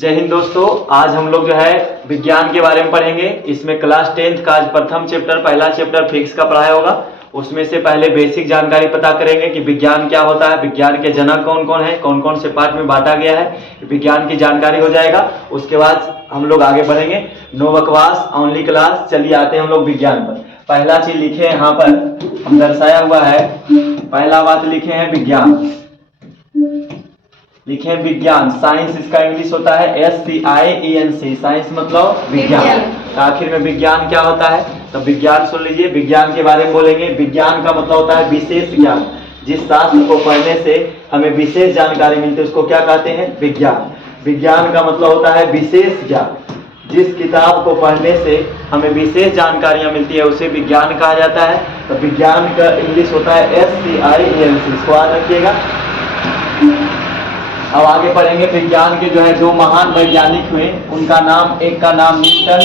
जय हिंद दोस्तों। आज हम लोग जो है विज्ञान के बारे में पढ़ेंगे। इसमें क्लास 10th का आज प्रथम चैप्टर, पहला चैप्टर फिजिक्स का पढ़ाया होगा। उसमें से पहले बेसिक जानकारी पता करेंगे कि विज्ञान क्या होता है, विज्ञान के जनक कौन कौन है, कौन कौन से पार्ट में बांटा गया है, विज्ञान की जानकारी हो जाएगा। उसके बाद हम लोग आगे बढ़ेंगे। नो बकवास, ओनली क्लास। चलिए आते हैं हम लोग विज्ञान पर। पहला चीज लिखे यहाँ पर हम दर्शाया हुआ है, पहला बात लिखे हैं विज्ञान, लिखे विज्ञान। साइंस इसका इंग्लिश होता है SCIENC। साइंस मतलब विज्ञान। आखिर में विज्ञान क्या होता है, तो विज्ञान सुन लीजिए। विज्ञान के बारे में बोलेंगे। विज्ञान का मतलब होता है विशेष ज्ञान। जिस शास्त्र को पढ़ने से हमें विशेष जानकारी मिलती है उसको क्या कहते हैं, विज्ञान। विज्ञान का मतलब होता है विशेष ज्ञान। जिस किताब को पढ़ने से हमें विशेष जानकारियां मिलती है उसे विज्ञान कहा जाता है। तो विज्ञान का इंग्लिश होता है SCIENC। इसको याद रखिएगा। अब आगे पढ़ेंगे। विज्ञान के जो है दो महान वैज्ञानिक हुए, उनका नाम, एक का नाम न्यूटन,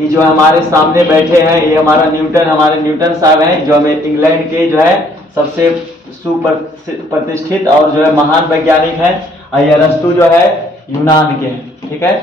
ये जो हमारे सामने बैठे हैं ये हमारा न्यूटन, हमारे न्यूटन साहब हैं, जो हमें इंग्लैंड के जो है सबसे सुप्रतिष्ठित और जो है महान वैज्ञानिक हैं। और ये अरस्तु जो है यूनान के हैं। ठीक है,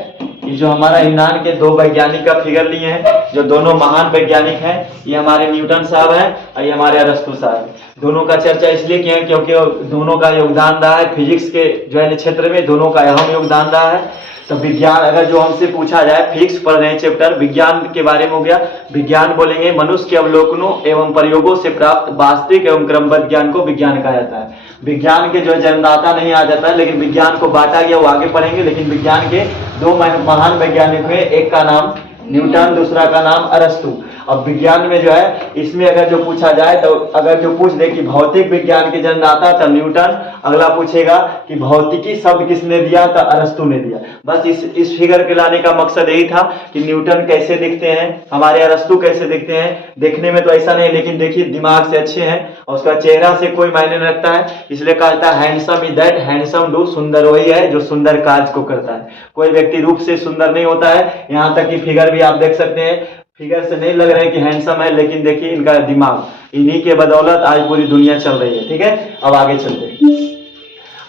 ये जो हमारा यूनान के दो वैज्ञानिक का फिगर लिए हैं, जो दोनों महान वैज्ञानिक हैं, ये हमारे न्यूटन साहब हैं और ये हमारे अरस्तु साहब। दोनों का चर्चा इसलिए किया है क्योंकि दोनों का योगदान रहा है फिजिक्स के जो है क्षेत्र में, दोनों का अहम योगदान रहा है। तो विज्ञान अगर जो हमसे पूछा जाए, फिजिक्स पढ़ रहे हैं चैप्टर, विज्ञान के बारे में हो गया। विज्ञान बोलेंगे मनुष्य के अवलोकनों एवं प्रयोगों से प्राप्त वास्तविक एवं क्रमबद्ध ज्ञान को विज्ञान कहा जाता है। विज्ञान के जो है जन्मदाता नहीं आ जाता है, लेकिन विज्ञान को बांटा गया, वो आगे पढ़ेंगे। लेकिन विज्ञान के दो महान वैज्ञानिक हुए, एक का नाम न्यूटन, दूसरा का नाम अरस्तु। अब विज्ञान में जो है इसमें अगर जो पूछा जाए, तो अगर जो पूछ दे कि भौतिक विज्ञान के जन्मदाता तो न्यूटन, अगला पूछेगा कि भौतिकी शब्द किसने दिया, तो अरस्तु ने दिया। बस इस फिगर के लाने का मकसद यही था कि न्यूटन कैसे दिखते हैं, हमारे अरस्तु कैसे दिखते हैं। देखने में तो ऐसा नहीं, लेकिन देखिए दिमाग से अच्छे हैं और उसका चेहरा से कोई मायने नहीं रखता है। इसलिए कहता है handsome is that handsome do, सुंदर वही है जो सुंदर कार्य को करता है। कोई व्यक्ति रूप से सुंदर नहीं होता है। यहाँ तक कि फिगर भी आप देख सकते हैं, फिगर से नहीं लग रहे हैं कि हैंडसम है, लेकिन देखिए इनका दिमाग, इन्हीं के बदौलत आज पूरी दुनिया चल रही है। ठीक है, अब आगे चलते हैं।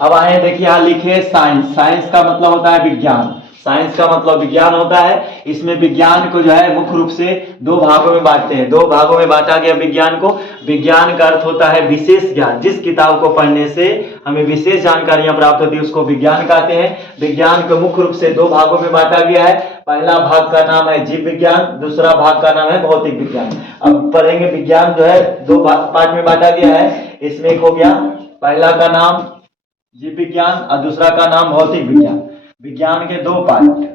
अब आए देखिए यहाँ लिखे साइंस। साइंस का मतलब होता है विज्ञान। साइंस का मतलब विज्ञान होता है। इसमें विज्ञान को जो है मुख्य रूप से दो भागों में बांटते हैं, दो भागों में बांटा गया विज्ञान को। विज्ञान का अर्थ होता है विशेष ज्ञान। जिस किताब को पढ़ने से हमें विशेष जानकारियां प्राप्त होती है उसको विज्ञान कहते हैं। विज्ञान को मुख्य रूप से दो भागों में बांटा गया है। पहला भाग का नाम है जीव विज्ञान, दूसरा भाग का नाम है भौतिक विज्ञान। अब पढ़ेंगे विज्ञान जो है दो पार्ट में बांटा गया है। इसमें एक हो गया, पहला का नाम जीव विज्ञान और दूसरा का नाम भौतिक विज्ञान। विज्ञान के दो पार्ट।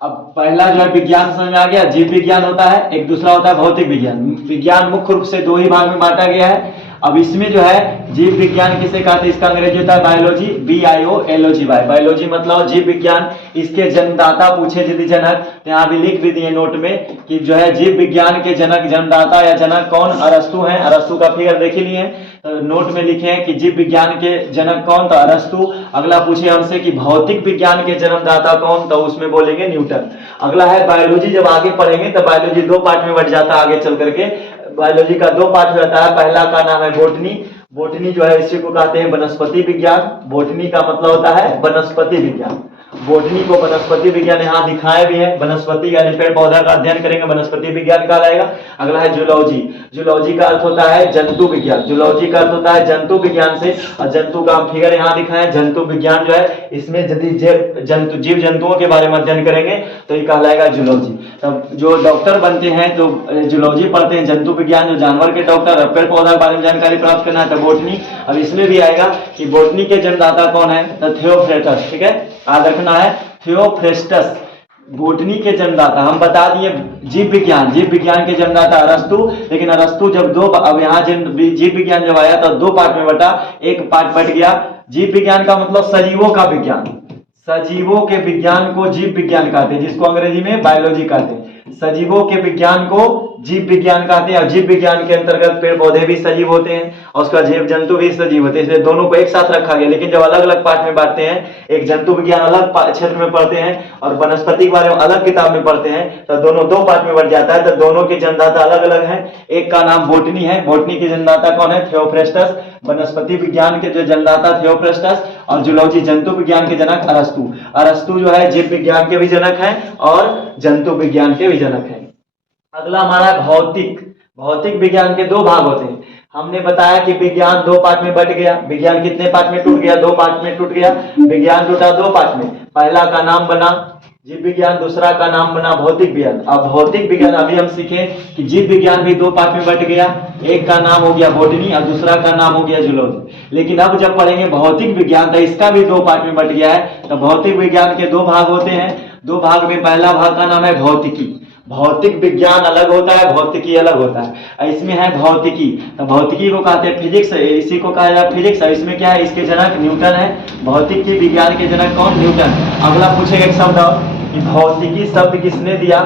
अब पहला जो है विज्ञान समझ में आ गया, जीव विज्ञान होता है, एक दूसरा होता है भौतिक विज्ञान। विज्ञान मुख्य रूप से दो ही भाग में बांटा गया है। अब इसमें जो है जीव विज्ञान किसे कहते हैं, इसका अंग्रेजी होता है बायोलॉजी, BIOLOGY। बायोलॉजी मतलब जीव विज्ञान। इसके जन्मदाता पूछे यदि जनक, तो यहाँ भी लिख भी दिए नोट में कि जो है जीव विज्ञान के जनक, जन्मदाता या जनक कौन, अरस्तु हैं। अरस्तु का फिगर देख लिए हैं, तो नोट में लिखे हैं कि जीव विज्ञान के जनक कौन, तो अरस्तु। अगला पूछे हमसे कि भौतिक विज्ञान के जन्मदाता कौन, तो उसमें बोलेंगे न्यूटन। अगला है बायोलॉजी। जब आगे पढ़ेंगे तो बायोलॉजी दो पार्ट में बट जाता है, आगे चल करके बायोलॉजी का दो पार्ट हो जाता है। पहला का नाम है बोटनी। बोटनी जो है इसी को कहते हैं वनस्पति विज्ञान। बोटनी का मतलब होता है वनस्पति विज्ञान। बोटनी को वनस्पति विज्ञान यहाँ दिखाए भी है। वनस्पति यानी पेड़ पौधा का अध्ययन करेंगे, वनस्पति विज्ञान कहलाएगा। अगला है जूलॉजी। जूलॉजी का अर्थ होता है जंतु विज्ञान। जूलॉजी का अर्थ होता है जंतु विज्ञान से, और जंतु का हम फिगर यहाँ दिखाए। जंतु विज्ञान जो है इसमें यदि जीव जंतुओं के बारे में अध्ययन करेंगे तो ये कहलाएगा जूलॉजी। तब जो डॉक्टर बनते हैं तो जूलॉजी पढ़ते हैं, जंतु विज्ञान जो जानवर के डॉक्टर, पेड़ पौधा के बारे में जानकारी प्राप्त करना है तो बोटनी। अब इसमें भी आएगा कि बोटनी के जन्मदाता कौन है, तो थियोफ्रेस्टस। ठीक है, याद रखना है थियोफ्रेस्टस बोटनी के जन्मदाता। हम बता दिए जीव विज्ञान, जीव विज्ञान के जन्मदाता अरस्तु। लेकिन अरस्तु जब दो, अब यहाँ जीव विज्ञान जब आया तो दो पार्ट में बटा, एक पार्ट बट गया। जीव विज्ञान का मतलब सजीवों का विज्ञान। सजीवों के विज्ञान को जीव विज्ञान कहते हैं, जिसको अंग्रेजी में बायोलॉजी कहते हैं। सजीवों के विज्ञान को जीव विज्ञान कहते हैं, और जीव विज्ञान के अंतर्गत पेड़ पौधे भी सजीव होते हैं और उसका जीव जंतु भी सजीव होते हैं, इसलिए दोनों को एक साथ रखा गया। लेकिन जब अलग अलग पार्ट में बांटते हैं, एक जंतु विज्ञान अलग क्षेत्र में पढ़ते हैं और वनस्पति के बारे में अलग किताब में पढ़ते हैं, तो दोनों दो पार्ट में बढ़ जाता है। तो दोनों के जन्मदाता अलग अलग हैं। एक का नाम बोटनी है, बोटनी के जन्मदाता कौन है? थियोफ्रेस्टस। वनस्पति विज्ञान के जो जन्मदाता थियोफ्रेस्टस, और जूलॉजी जंतु विज्ञान के जनक अरस्तु। अरस्तु जो है जीव विज्ञान के भी जनक हैं और जंतु विज्ञान के भी जनक हैं। अगला हमारा भौतिक। भौतिक विज्ञान के दो भाग होते हैं। हमने बताया कि विज्ञान दो पार्ट में बट गया। विज्ञान कितने पार्ट में टूट गया? दो पार्ट में टूट गया। विज्ञान टूटा दो पार्ट में। पहला का नाम बना जीव विज्ञान, दूसरा का नाम बना भौतिक विज्ञान। अब भौतिक विज्ञान अभी हम सीखे कि जीव विज्ञान भी दो पार्ट में बट गया। एक का नाम हो गया बॉटनी और दूसरा का नाम हो गया जूलॉजी। लेकिन अब जब पढ़ेंगे भौतिक विज्ञान तो इसका भी दो पार्ट में बट गया है। तो भौतिक विज्ञान के दो भाग होते हैं। दो भाग में पहला भाग का नाम है भौतिकी। भौतिक विज्ञान अलग होता है, भौतिकी अलग होता है। इसमें है भौतिकी, तो भौतिकी को कहते हैं फिजिक्स, इसी को कहा जाता है फिजिक्स। इसमें क्या है? इसके जनक न्यूटन है। भौतिकी विज्ञान के जनक कौन? न्यूटन। अगला पूछेगा एक शब्द कि भौतिकी शब्द किसने दिया?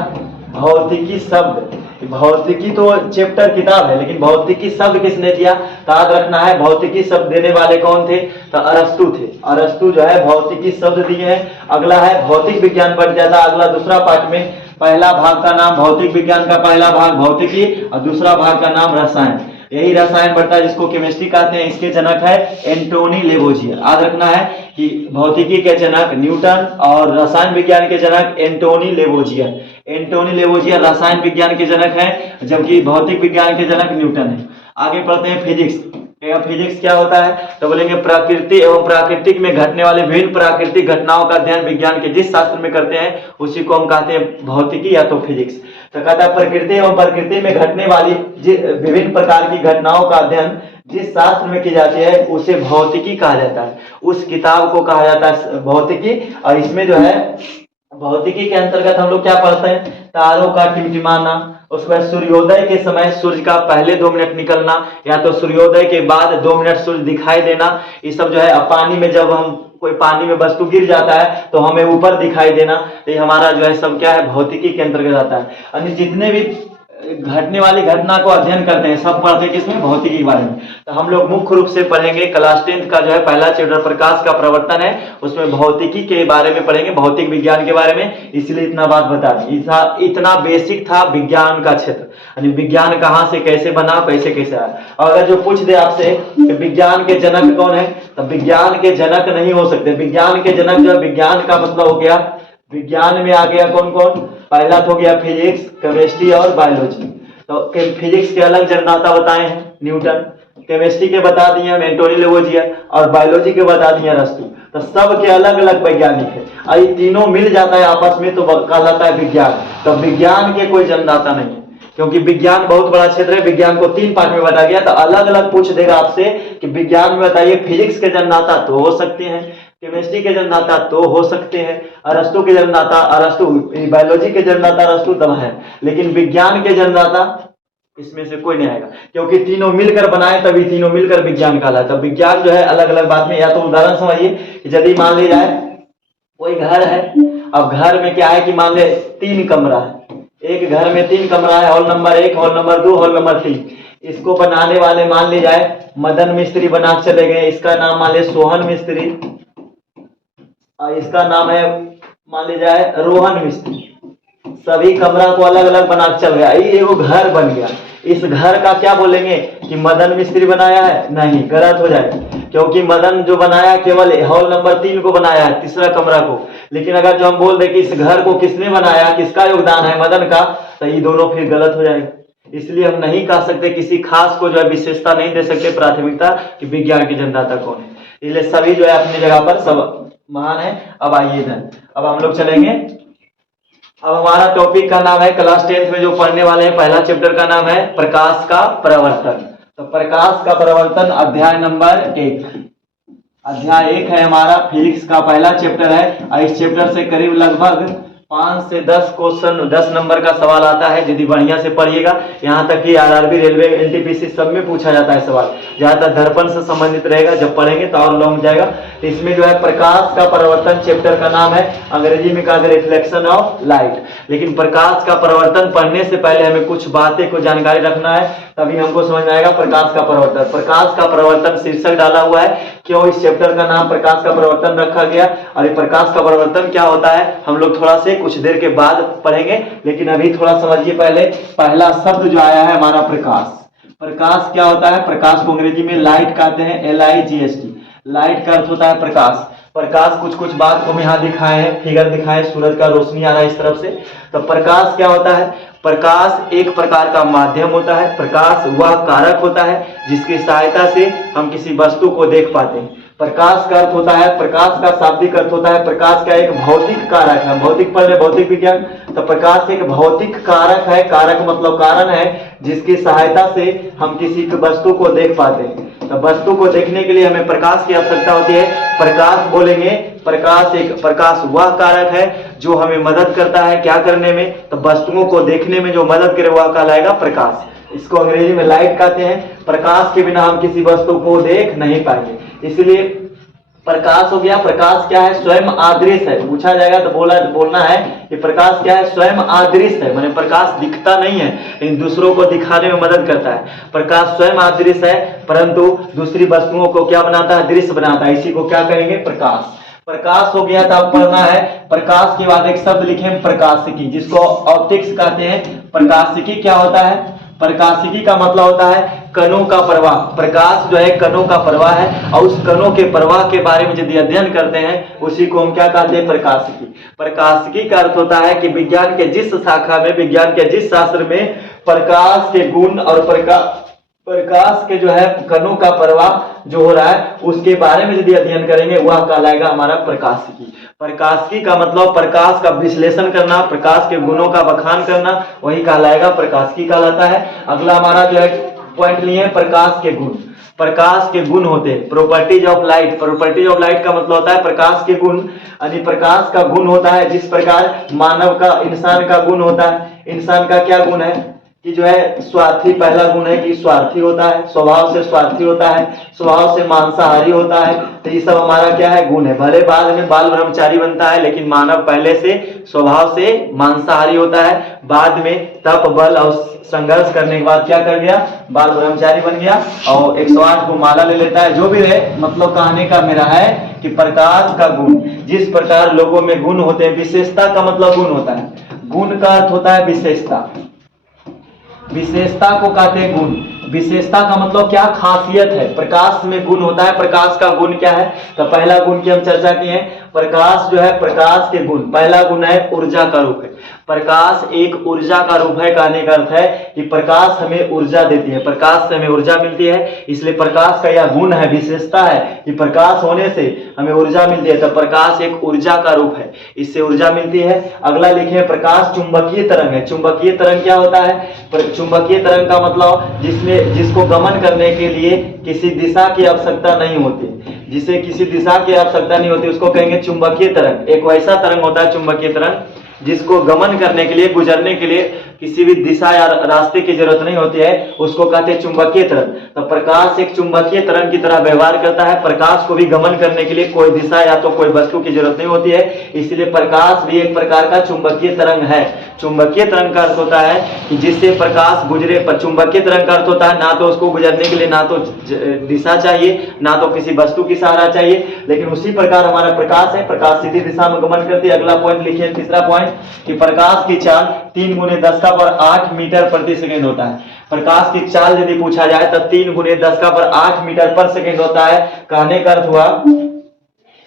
भौतिकी शब्द, भौतिकी तो चैप्टर किताब है, लेकिन भौतिकी शब्द किसने दिया? याद रखना है भौतिकी शब्द देने वाले कौन थे? तो अरस्तु थे। अरस्तु जो है भौतिकी शब्द दिए हैं। अगला है भौतिक विज्ञान बढ़ जाता है अगला दूसरा पार्ट में। पहला भाग का नाम भौतिक विज्ञान का पहला भाग भौतिकी और दूसरा भाग का नाम रसायन। यही रसायन बढ़ता है जिसको केमिस्ट्री कहते हैं। इसके जनक है एंटोनी लेवोजियर। याद रखना है कि भौतिकी के जनक न्यूटन और रसायन विज्ञान के जनक एंटोनी लेवोजियर। एंटोनी लेवोजियर रसायन विज्ञान के जनक हैं, जबकि भौतिक विज्ञान के जनक न्यूटन है। आगे पढ़ते हैं फिजिक्स। फिजिक्स क्या होता है? तो बोलेंगे प्रकृति एवं प्राकृतिक में घटने वाले विभिन्न प्राकृतिक घटनाओं का अध्ययन विज्ञान के जिस शास्त्र में करते हैं उसी को हम कहते हैं भौतिकी या तो फिजिक्स। तो कहता है प्रकृति एवं प्रकृति में घटने वाली विभिन्न प्रकार की घटनाओं का अध्ययन जिस शास्त्र में की जाती है उसे भौतिकी कहा जाता है। उस किताब को कहा जाता है भौतिकी। और इसमें जो है भौतिकी के अंतर्गत हम लोग क्या पढ़ते हैं? तारों का टिमटिमाना, उसके बाद सूर्योदय के समय सूर्य का पहले 2 मिनट निकलना या तो सूर्योदय के बाद 2 मिनट सूर्य दिखाई देना, ये सब जो है पानी में जब हम कोई पानी में वस्तु गिर जाता है तो हमें ऊपर दिखाई देना, तो ये हमारा जो है सब क्या है? भौतिकी के अंतर्गत आता है। यानी जितने भी घटने वाली घटना को अध्ययन करते हैं सब पढ़ते हैं किसमें? भौतिकी के बारे में। तो हम लोग मुख्य रूप से पढ़ेंगे क्लास 10 का जो है पहला चैप्टर प्रकाश का प्रवर्तन है, उसमें भौतिकी के बारे में पढ़ेंगे, भौतिक विज्ञान के बारे में। इसलिए इतना बात बता दें, इतना बेसिक था विज्ञान का क्षेत्र, यानी विज्ञान कहाँ से कैसे बना, कैसे कैसे आया। और अगर जो पूछ दे आपसे कि विज्ञान के जनक कौन है, तो विज्ञान के जनक नहीं हो सकते। विज्ञान के जनक जो है, विज्ञान का मतलब हो गया विज्ञान में आ गया कौन कौन? पहला तो हो गया फिजिक्स, केमिस्ट्री और बायोलॉजी। तो फिजिक्स के अलग जन्मदाता बताए हैं न्यूटन, केमिस्ट्री के बता दिए हम एंटोनी लेवोजियर, और बायोलॉजी के बता दिए अरस्तु। तो सब के अलग अलग वैज्ञानिक है, और ये तीनों मिल जाता है आपस में तो कहलाता है विज्ञान। तो विज्ञान के कोई जन्मदाता नहीं है, क्योंकि विज्ञान बहुत बड़ा क्षेत्र है। विज्ञान को 3 पार्ट में बांटा गया। तो अलग अलग पूछ देगा आपसे कि विज्ञान में बताइए फिजिक्स के जन्मदाता तो हो सकते हैं, केमिस्ट्री के जन्मदाता तो हो सकते हैं, अरस्तु के जन्मदाता अरस्तु, बायोलॉजी के जन्मदाता अरस्तु तब है, लेकिन विज्ञान के जन्मदाता इसमें से कोई नहीं आएगा, क्योंकि तीनों मिलकर बनाए तभी तीनों मिलकर विज्ञान कहलाता है। तब विज्ञान जो है अलग अलग बात में। या तो उदाहरण समझिए कि यदि मान ली जाए कोई घर है, अब घर में क्या है कि मान ले 3 कमरा है, एक घर में 3 कमरा है, hall number 1, hall number 2, hall number 3। इसको बनाने वाले मान ली जाए मदन मिस्त्री बना चले गए, इसका नाम मान ले सोहन मिस्त्री, और इसका नाम है मान ली जाए रोहन मिस्त्री। सभी कमरा को अलग अलग बना चल गया, ये एगो घर बन गया। इस घर का क्या बोलेंगे कि मदन मिस्त्री बनाया है? नहीं, गलत हो जाएगा, क्योंकि मदन जो बनाया केवल हॉल नंबर 3 को बनाया है, तीसरा कमरा को। लेकिन अगर जो हम बोल दे कि इस घर को किसने बनाया, किसका योगदान है, मदन का, तो ये दोनों फिर गलत हो जाएगा। इसलिए हम नहीं कह सकते, किसी खास को जो है विशेषता नहीं दे सकते प्राथमिकता कि विज्ञान के जन्मदाता कौन है। इसलिए सभी जो है अपनी जगह पर सब महान है। अब आइए इधर, अब हम लोग चलेंगे। अब हमारा टॉपिक का नाम है क्लास 10 में जो पढ़ने वाले हैं, पहला चैप्टर का नाम है प्रकाश का प्रवर्तन। तो प्रकाश का प्रवर्तन अध्याय नंबर 1, अध्याय 1 है हमारा, फिजिक्स का पहला चैप्टर है। और इस चैप्टर से करीब लगभग 5 से 10 क्वेश्चन 10 नंबर का सवाल आता है, यदि बढ़िया से पढ़िएगा। यहाँ तक कि आरआरबी, रेलवे, एनटीपीसी सब में पूछा जाता है सवाल, ज्यादातर दर्पण से संबंधित रहेगा। जब पढ़ेंगे तो और लॉन्ग जाएगा। तो इसमें जो है प्रकाश का परावर्तन चैप्टर का नाम है, अंग्रेजी में कहा गया रिफ्लेक्शन ऑफ लाइट। लेकिन प्रकाश का परावर्तन पढ़ने से पहले हमें कुछ बातें को जानकारी रखना है, तभी हमको समझ में आएगा प्रकाश का परावर्तन। प्रकाश का परावर्तन शीर्षक डाला हुआ है, क्यों इस चैप्टर का नाम प्रकाश का परावर्तन रखा गया और ये प्रकाश का परावर्तन क्या होता है हम लोग थोड़ा से कुछ देर के बाद पढ़ेंगे। लेकिन अभी थोड़ा समझिए पहले, पहला शब्द जो आया है हमारा प्रकाश। प्रकाश क्या होता है? प्रकाश को अंग्रेजी में लाइट कहते हैं, LIGHT। लाइट का अर्थ होता है प्रकाश। प्रकाश कुछ बात को हम यहाँ दिखाए हैं, फिगर दिखाए, सूरज का रोशनी आ रहा है इस तरफ से। तो प्रकाश क्या होता है? प्रकाश एक प्रकार का माध्यम होता है। प्रकाश वह कारक होता है जिसकी सहायता से हम किसी वस्तु को देख पाते हैं। प्रकाश का अर्थ होता है, प्रकाश का शाब्दिक अर्थ होता है, प्रकाश का एक भौतिक कारक है। भौतिक पढ़ रहे, भौतिक विज्ञान। तो प्रकाश एक भौतिक कारक है, कारक मतलब कारण है, जिसकी सहायता से हम किसी वस्तु को देख पाते हैं। तो वस्तु को देखने के लिए हमें प्रकाश की आवश्यकता होती है। प्रकाश बोलेंगे, प्रकाश वह कारक है जो हमें मदद करता है क्या करने में? तो वस्तुओं को देखने में जो मदद करे वह कहलाएगा प्रकाश। इसको अंग्रेजी में लाइट कहते हैं। प्रकाश के बिना हम किसी वस्तु को देख नहीं पाएंगे, इसलिए प्रकाश हो गया। प्रकाश क्या है? स्वयं आदृश्य है। पूछा जाएगा तो बोलना है कि प्रकाश क्या है? स्वयं आदृश्य है, माने प्रकाश दिखता नहीं है लेकिन दूसरों को दिखाने में मदद करता है। प्रकाश स्वयं आदृश्य है, परंतु दूसरी वस्तुओं को क्या बनाता है? दृश्य बनाता है। इसी को क्या कहेंगे? प्रकाश। प्रकाश हो गया, तो अब पढ़ना है प्रकाश के बाद एक शब्द लिखे प्रकाशिकी, जिसको ऑप्टिक्स कहते हैं। प्रकाशिकी क्या होता है? प्रकाशिकी का मतलब होता है कणों का प्रवाह। प्रकाश जो है कणों का प्रवाह है, और उस कणों के प्रवाह के बारे में यदि अध्ययन करते हैं उसी को हम क्या कहते हैं? प्रकाशिकी। प्रकाशिकी का अर्थ होता है कि विज्ञान के जिस शाखा में, विज्ञान के जिस शास्त्र में प्रकाश के गुण और प्रकाश के जो है कणों का प्रवाह जो हो रहा है उसके बारे में यदि अध्ययन करेंगे वह कहलाएगा हमारा प्रकाशिकी। प्रकाशिकी का मतलब प्रकाश का विश्लेषण करना, प्रकाश के गुणों का बखान करना, वही कहलाएगा प्रकाशिकी कहलाता है। अगला हमारा जो है पॉइंट लिए प्रकाश के गुण। प्रकाश के गुण होते हैं properties of light. Properties of light का मतलब होता है प्रकाश के गुण, यानी प्रकाश का गुण होता है जिस प्रकार मानव का, इंसान का गुण होता है। इंसान का क्या गुण है कि जो है स्वार्थी। पहला गुण है कि स्वार्थी होता है, स्वभाव से स्वार्थी होता है, स्वभाव से मांसाहारी होता है। तो ये सब हमारा क्या है? गुण है। भले बाद में बाल ब्रह्मचारी बनता है, लेकिन मानव पहले से स्वभाव से मांसाहारी होता है। बाद में तप बल और संघर्ष करने के बाद क्या कर गया? बाल ब्रह्मचारी बन गया और 108 को माला ले लेता है। जो भी रहे, मतलब कहने का मेरा है कि प्रकाश का गुण, जिस प्रकार लोगों में गुण होते हैं, विशेषता का मतलब गुण होता है। गुण का अर्थ होता है विशेषता। विशेषता को कहते हैं गुण। विशेषता का मतलब क्या? खासियत है। प्रकाश में गुण होता है। प्रकाश का गुण क्या है? तो पहला गुण की हम चर्चा की है। प्रकाश जो है, प्रकाश के गुण, पहला गुण है ऊर्जा का रूप है। प्रकाश एक ऊर्जा का रूप है। कहने का अर्थ है कि प्रकाश हमें ऊर्जा देती है, प्रकाश से हमें ऊर्जा मिलती है। इसलिए प्रकाश का यह गुण है, विशेषता है कि प्रकाश होने से हमें ऊर्जा मिलती है। तो प्रकाश एक ऊर्जा का रूप है, इससे ऊर्जा मिलती है। अगला लिखे प्रकाश चुंबकीय तरंग है। चुंबकीय तरंग क्या होता है? चुंबकीय तरंग का मतलब जिसको गमन करने के लिए किसी दिशा की आवश्यकता नहीं होती, जिसे किसी दिशा की आवश्यकता नहीं होती, उसको कहेंगे चुंबकीय तरंग। एक वैसा तरंग होता है चुंबकीय तरंग जिसको गमन करने के लिए, गुजरने के लिए किसी भी दिशा या रास्ते की जरूरत नहीं होती है, उसको कहते हैं चुंबकीय तरंग। तो प्रकाश एक चुंबकीय तरंग की तरह व्यवहार करता है। प्रकाश को भी गमन करने के लिए कोई दिशा या तो कोई वस्तु की जरूरत नहीं होती है, इसलिए प्रकाश भी एक प्रकार का चुंबकीय तरंग है। चुंबकीय तरंग का अर्थ होता है कि जिससे प्रकाश गुजरे। पर चुंबकीय तरंग का अर्थ होता है ना तो उसको गुजरने के लिए ना तो दिशा चाहिए, ना तो किसी वस्तु की सहारा चाहिए, लेकिन उसी प्रकार हमारा प्रकाश है, प्रकाश सीधी दिशा में गमन करती है। अगला पॉइंट लिखिए, तीसरा पॉइंट, कि प्रकाश की चाल 3 × 10⁸ मीटर प्रति सेकेंड होता है। प्रकाश की चाल यदि पूछा जाए तो 3 × 10⁸ मीटर पर सेकेंड होता है। कहने का अर्थ हुआ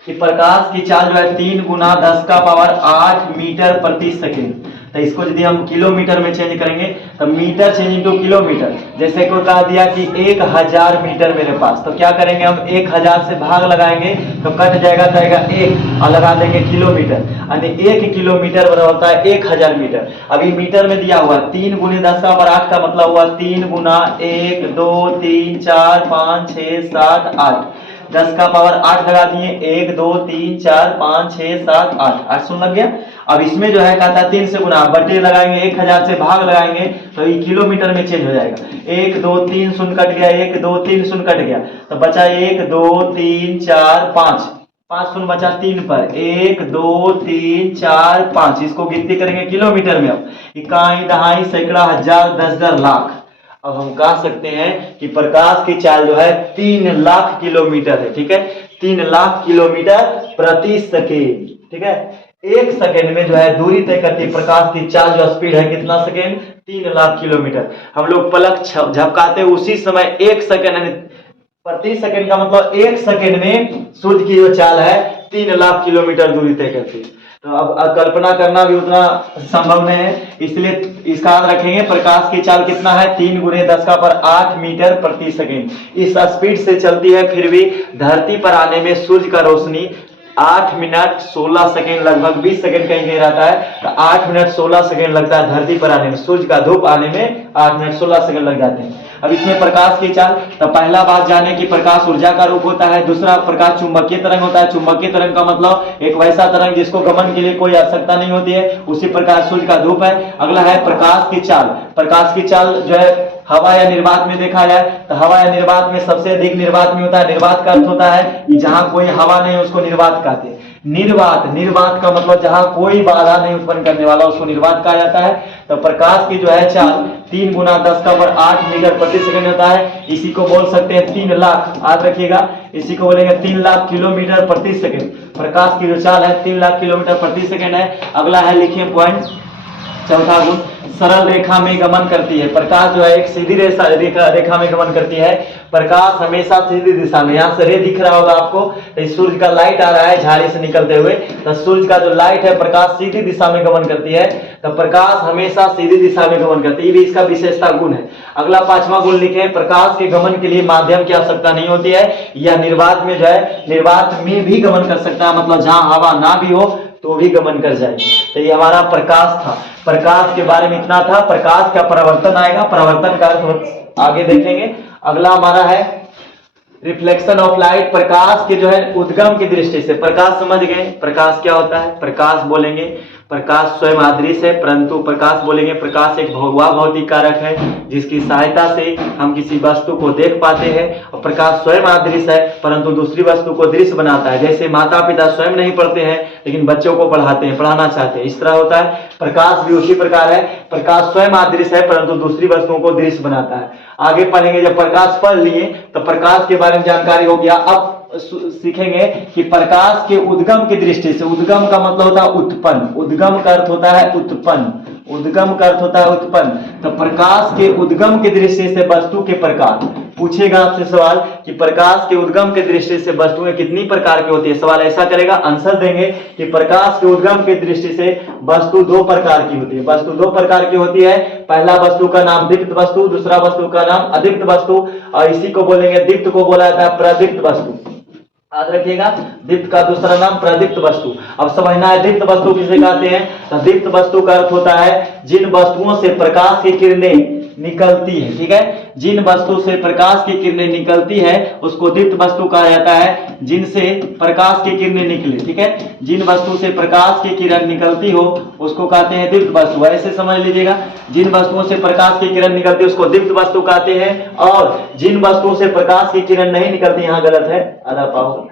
कि प्रकाश की चाल जो है 3 × 10⁸ मीटर प्रति सेकेंड। तो इसको यदि हम किलोमीटर में चेंज करेंगे तो मीटर चेंज इंटू किलोमीटर। जैसे कोई कह दिया कि 1000 मीटर मेरे पास, तो क्या करेंगे हम? 1000 से भाग लगाएंगे तो कट जाएगा, जाएगा 1 और लगा देंगे किलोमीटर, यानी 1 किलोमीटर बराबर होता है 1000 मीटर। अभी मीटर में दिया हुआ 3 × 10⁸ का मतलब हुआ 3 × 1 2 3 4 5 6 7 8। 10 का पावर 8 लगा दिए, 1 2 3 4 5 6 7 8, 8 शून्य लग गया। अब इसमें जो है कहता है 3 से गुना, बटे लगाएंगे, 1000 से भाग लगाएंगे तो ये किलोमीटर में चेंज हो जाएगा। 1 2 3 शून्य कट गया, 1 2 3 शून्य कट गया, तो बचा 1 2 3 4 5, 5 शून्य बचा 3 पर, 1 2 3 4 5, इसको गिनती करेंगे किलोमीटर में। अब इकाई दहाई सैकड़ा हजार 10,000 लाख। अब हम कह सकते हैं कि प्रकाश की चाल जो है 3 लाख किलोमीटर है, ठीक है, 3 लाख किलोमीटर प्रति सेकेंड, ठीक है। 1 सेकेंड में जो है दूरी तय करती है प्रकाश की चाल, जो स्पीड है कितना सेकेंड, 3 लाख किलोमीटर। हम लोग पलक झपकाते उसी समय 1 सेकेंड प्रति सेकेंड का मतलब 1 सेकेंड में सूर्य की जो चाल है 3 लाख किलोमीटर दूरी तय करती है। तो अब कल्पना करना भी उतना संभव नहीं है, इसलिए इसका याद रखेंगे प्रकाश की चाल कितना है, 3 × 10⁸ मीटर प्रति सेकेंड। इस स्पीड से चलती है, फिर भी धरती पर आने में सूर्य का रोशनी 8 मिनट 16 सेकेंड, लगभग 20 सेकेंड कहीं कहीं रहता है, तो 8 मिनट 16 सेकेंड लगता है धरती पर आने में, सूर्य का धूप आने में 8 मिनट 16 सेकेंड लग जाते हैं। अब इसमें प्रकाश की चाल, तो पहला बात जाने कि प्रकाश ऊर्जा का रूप होता है, दूसरा प्रकाश चुंबकीय तरंग होता है। चुंबकीय तरंग का मतलब एक वैसा तरंग जिसको गमन के लिए कोई आवश्यकता नहीं होती है, उसी प्रकार सूर्य का धूप है। अगला है प्रकाश की चाल। प्रकाश की चाल जो है हवा या निर्वात में देखा जाए तो हवा या निर्वात में सबसे अधिक निर्वात में होता है। निर्वात का अर्थ होता है कि जहां कोई हवा नहीं उसको निर्वात कहते हैं। निर्वात, निर्वात का मतलब जहां कोई बाधा नहीं उत्पन्न करने वाला उसको निर्वात कहा जाता है। तो प्रकाश की जो है चाल 3 × 10⁸ मीटर प्रति सेकंड होता है। इसी को बोल सकते हैं 3 लाख, याद रखिएगा, इसी को बोलेंगे 3 लाख किलोमीटर प्रति सेकंड। प्रकाश की जो चाल है 3 लाख किलोमीटर प्रति सेकंड है। अगला है, लिखिए पॉइंट चौथा गुण, सरल रेखा में गमन करती है। प्रकाश जो है एक सीधी रेखा में गमन करती है। प्रकाश हमेशा सीधी दिशा में, यहाँ से रे दिख रहा होगा आपको, तो सूर्य का लाइट आ रहा है झाड़ी से निकलते हुए, तो सूर्य का जो लाइट है प्रकाश सीधी दिशा में गमन करती है। तो प्रकाश हमेशा सीधी दिशा में गमन करती है, ये भी इसका विशेषता गुण है। अगला 5वां गुण लिखे, प्रकाश के गमन के लिए माध्यम की आवश्यकता नहीं होती है। या निर्वात में जो है, निर्वात में भी गमन कर सकता है, मतलब जहां हवा ना भी हो तो भी गमन कर जाएगी। तो ये हमारा प्रकाश था। प्रकाश के बारे में इतना था। प्रकाश का परावर्तन आएगा, परावर्तन का अर्थ आगे देखेंगे। अगला हमारा है रिफ्लेक्शन ऑफ लाइट। प्रकाश के जो है उद्गम की दृष्टि से, प्रकाश समझ गए प्रकाश क्या होता है। प्रकाश बोलेंगे प्रकाश स्वयं अदृश्य है, परंतु प्रकाश बोलेंगे प्रकाश एक वह भौतिक कारक है जिसकी सहायता से हम किसी वस्तु को देख पाते हैं। और प्रकाश स्वयं अदृश्य है परंतु दूसरी वस्तु को दृश्य बनाता है। जैसे माता पिता स्वयं नहीं पढ़ते हैं लेकिन बच्चों को पढ़ाते हैं, पढ़ाना चाहते हैं, इस तरह होता है। प्रकाश भी उसी प्रकार है, प्रकाश स्वयं अदृश्य है परंतु दूसरी वस्तुओं को दृश्य बनाता है। आगे पढ़ेंगे, जब प्रकाश पढ़ लिए तो प्रकाश के बारे में जानकारी हो गया। अब सीखेंगे कि प्रकाश के उद्गम की दृष्टि से, उद्गम का मतलब होता है उत्पन्न, उद्गम का अर्थ होता है उत्पन्न, उद्गम का अर्थ होता है उत्पन्न। तो प्रकाश के उद्गम की दृष्टि से वस्तु के प्रकार, पूछेगा आपसे सवाल कि प्रकाश के उद्गम की दृष्टि से वस्तुएं कितनी प्रकार की होती है। सवाल ऐसा करेगा, आंसर देंगे कि प्रकाश के उद्गम की दृष्टि से वस्तु 2 प्रकार की होती है। वस्तु 2 प्रकार की होती है। पहला वस्तु का नाम दीप्त वस्तु, दूसरा वस्तु का नाम अदीप्त वस्तु, और इसी को बोलेंगे, दीप्त को बोला जाता है प्रदीप्त वस्तु, याद रखिएगा। दीप्त का दूसरा नाम प्रदीप्त वस्तु। अब समझना है दीप्त वस्तु किसे कहते हैं। तो दीप्त वस्तु का अर्थ होता है जिन वस्तुओं से प्रकाश की किरणें निकलती है, ठीक है, जिन वस्तु से प्रकाश की किरणें निकलती है उसको दीप्त वस्तु कहा जाता है, जिनसे प्रकाश की किरणें निकले, ठीक है, जिन वस्तु से प्रकाश की किरण निकलती हो उसको कहते हैं दीप्त वस्तु। ऐसे समझ लीजिएगा, जिन वस्तुओं से प्रकाश की किरण निकलती है उसको दीप्त वस्तु कहते हैं, और जिन वस्तुओं से प्रकाश की किरण नहीं निकलती, यहाँ गलत है, आधा पाओ।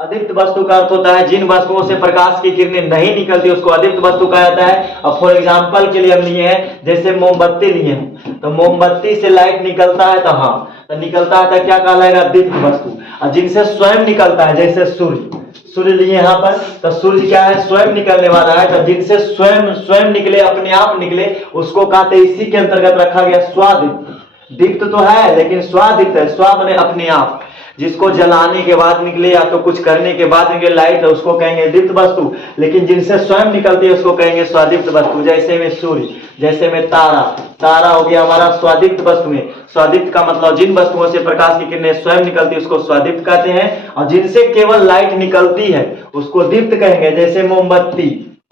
अदीप्त वस्तु का अर्थ होता है जिन वस्तुओं से प्रकाश की किरणें नहीं निकलती उसको अदीप्त वस्तु कहा जाता है। अब फॉर एग्जांपल के लिए हम लिए हैं, जैसे मोमबत्ती लिए हैं, तो मोमबत्ती से लाइट निकलता है, तो हाँ, तो निकलता है तो क्या कहलाएगा, दीप्त वस्तु। और जिनसे स्वयं निकलता है, जैसे सूर्य, सूर्य लिए यहाँ पर, तो सूर्य क्या है, स्वयं निकलने वाला है, तो जिनसे स्वयं निकले, अपने आप निकले, उसको कहते हैं, इसी के अंतर्गत रखा गया स्वादीप्त। दीप्त तो है लेकिन स्वादीप्त है, स्वा बने अपने आप, जिसको जलाने के बाद निकले या तो कुछ करने के बाद निकले लाइट है उसको कहेंगे दीप्त वस्तु, लेकिन जिनसे स्वयं निकलती है उसको कहेंगे स्वादीप्त वस्तु। जैसे में सूर्य, जैसे में तारा, तारा हो गया हमारा स्वादीप्त वस्तु में। स्वादीप्त का मतलब जिन वस्तुओं से प्रकाश की किरणें स्वयं निकलती है उसको स्वादीप्त कहते हैं, और जिनसे केवल लाइट निकलती है उसको दीप्त कहेंगे। जैसे मोमबत्ती,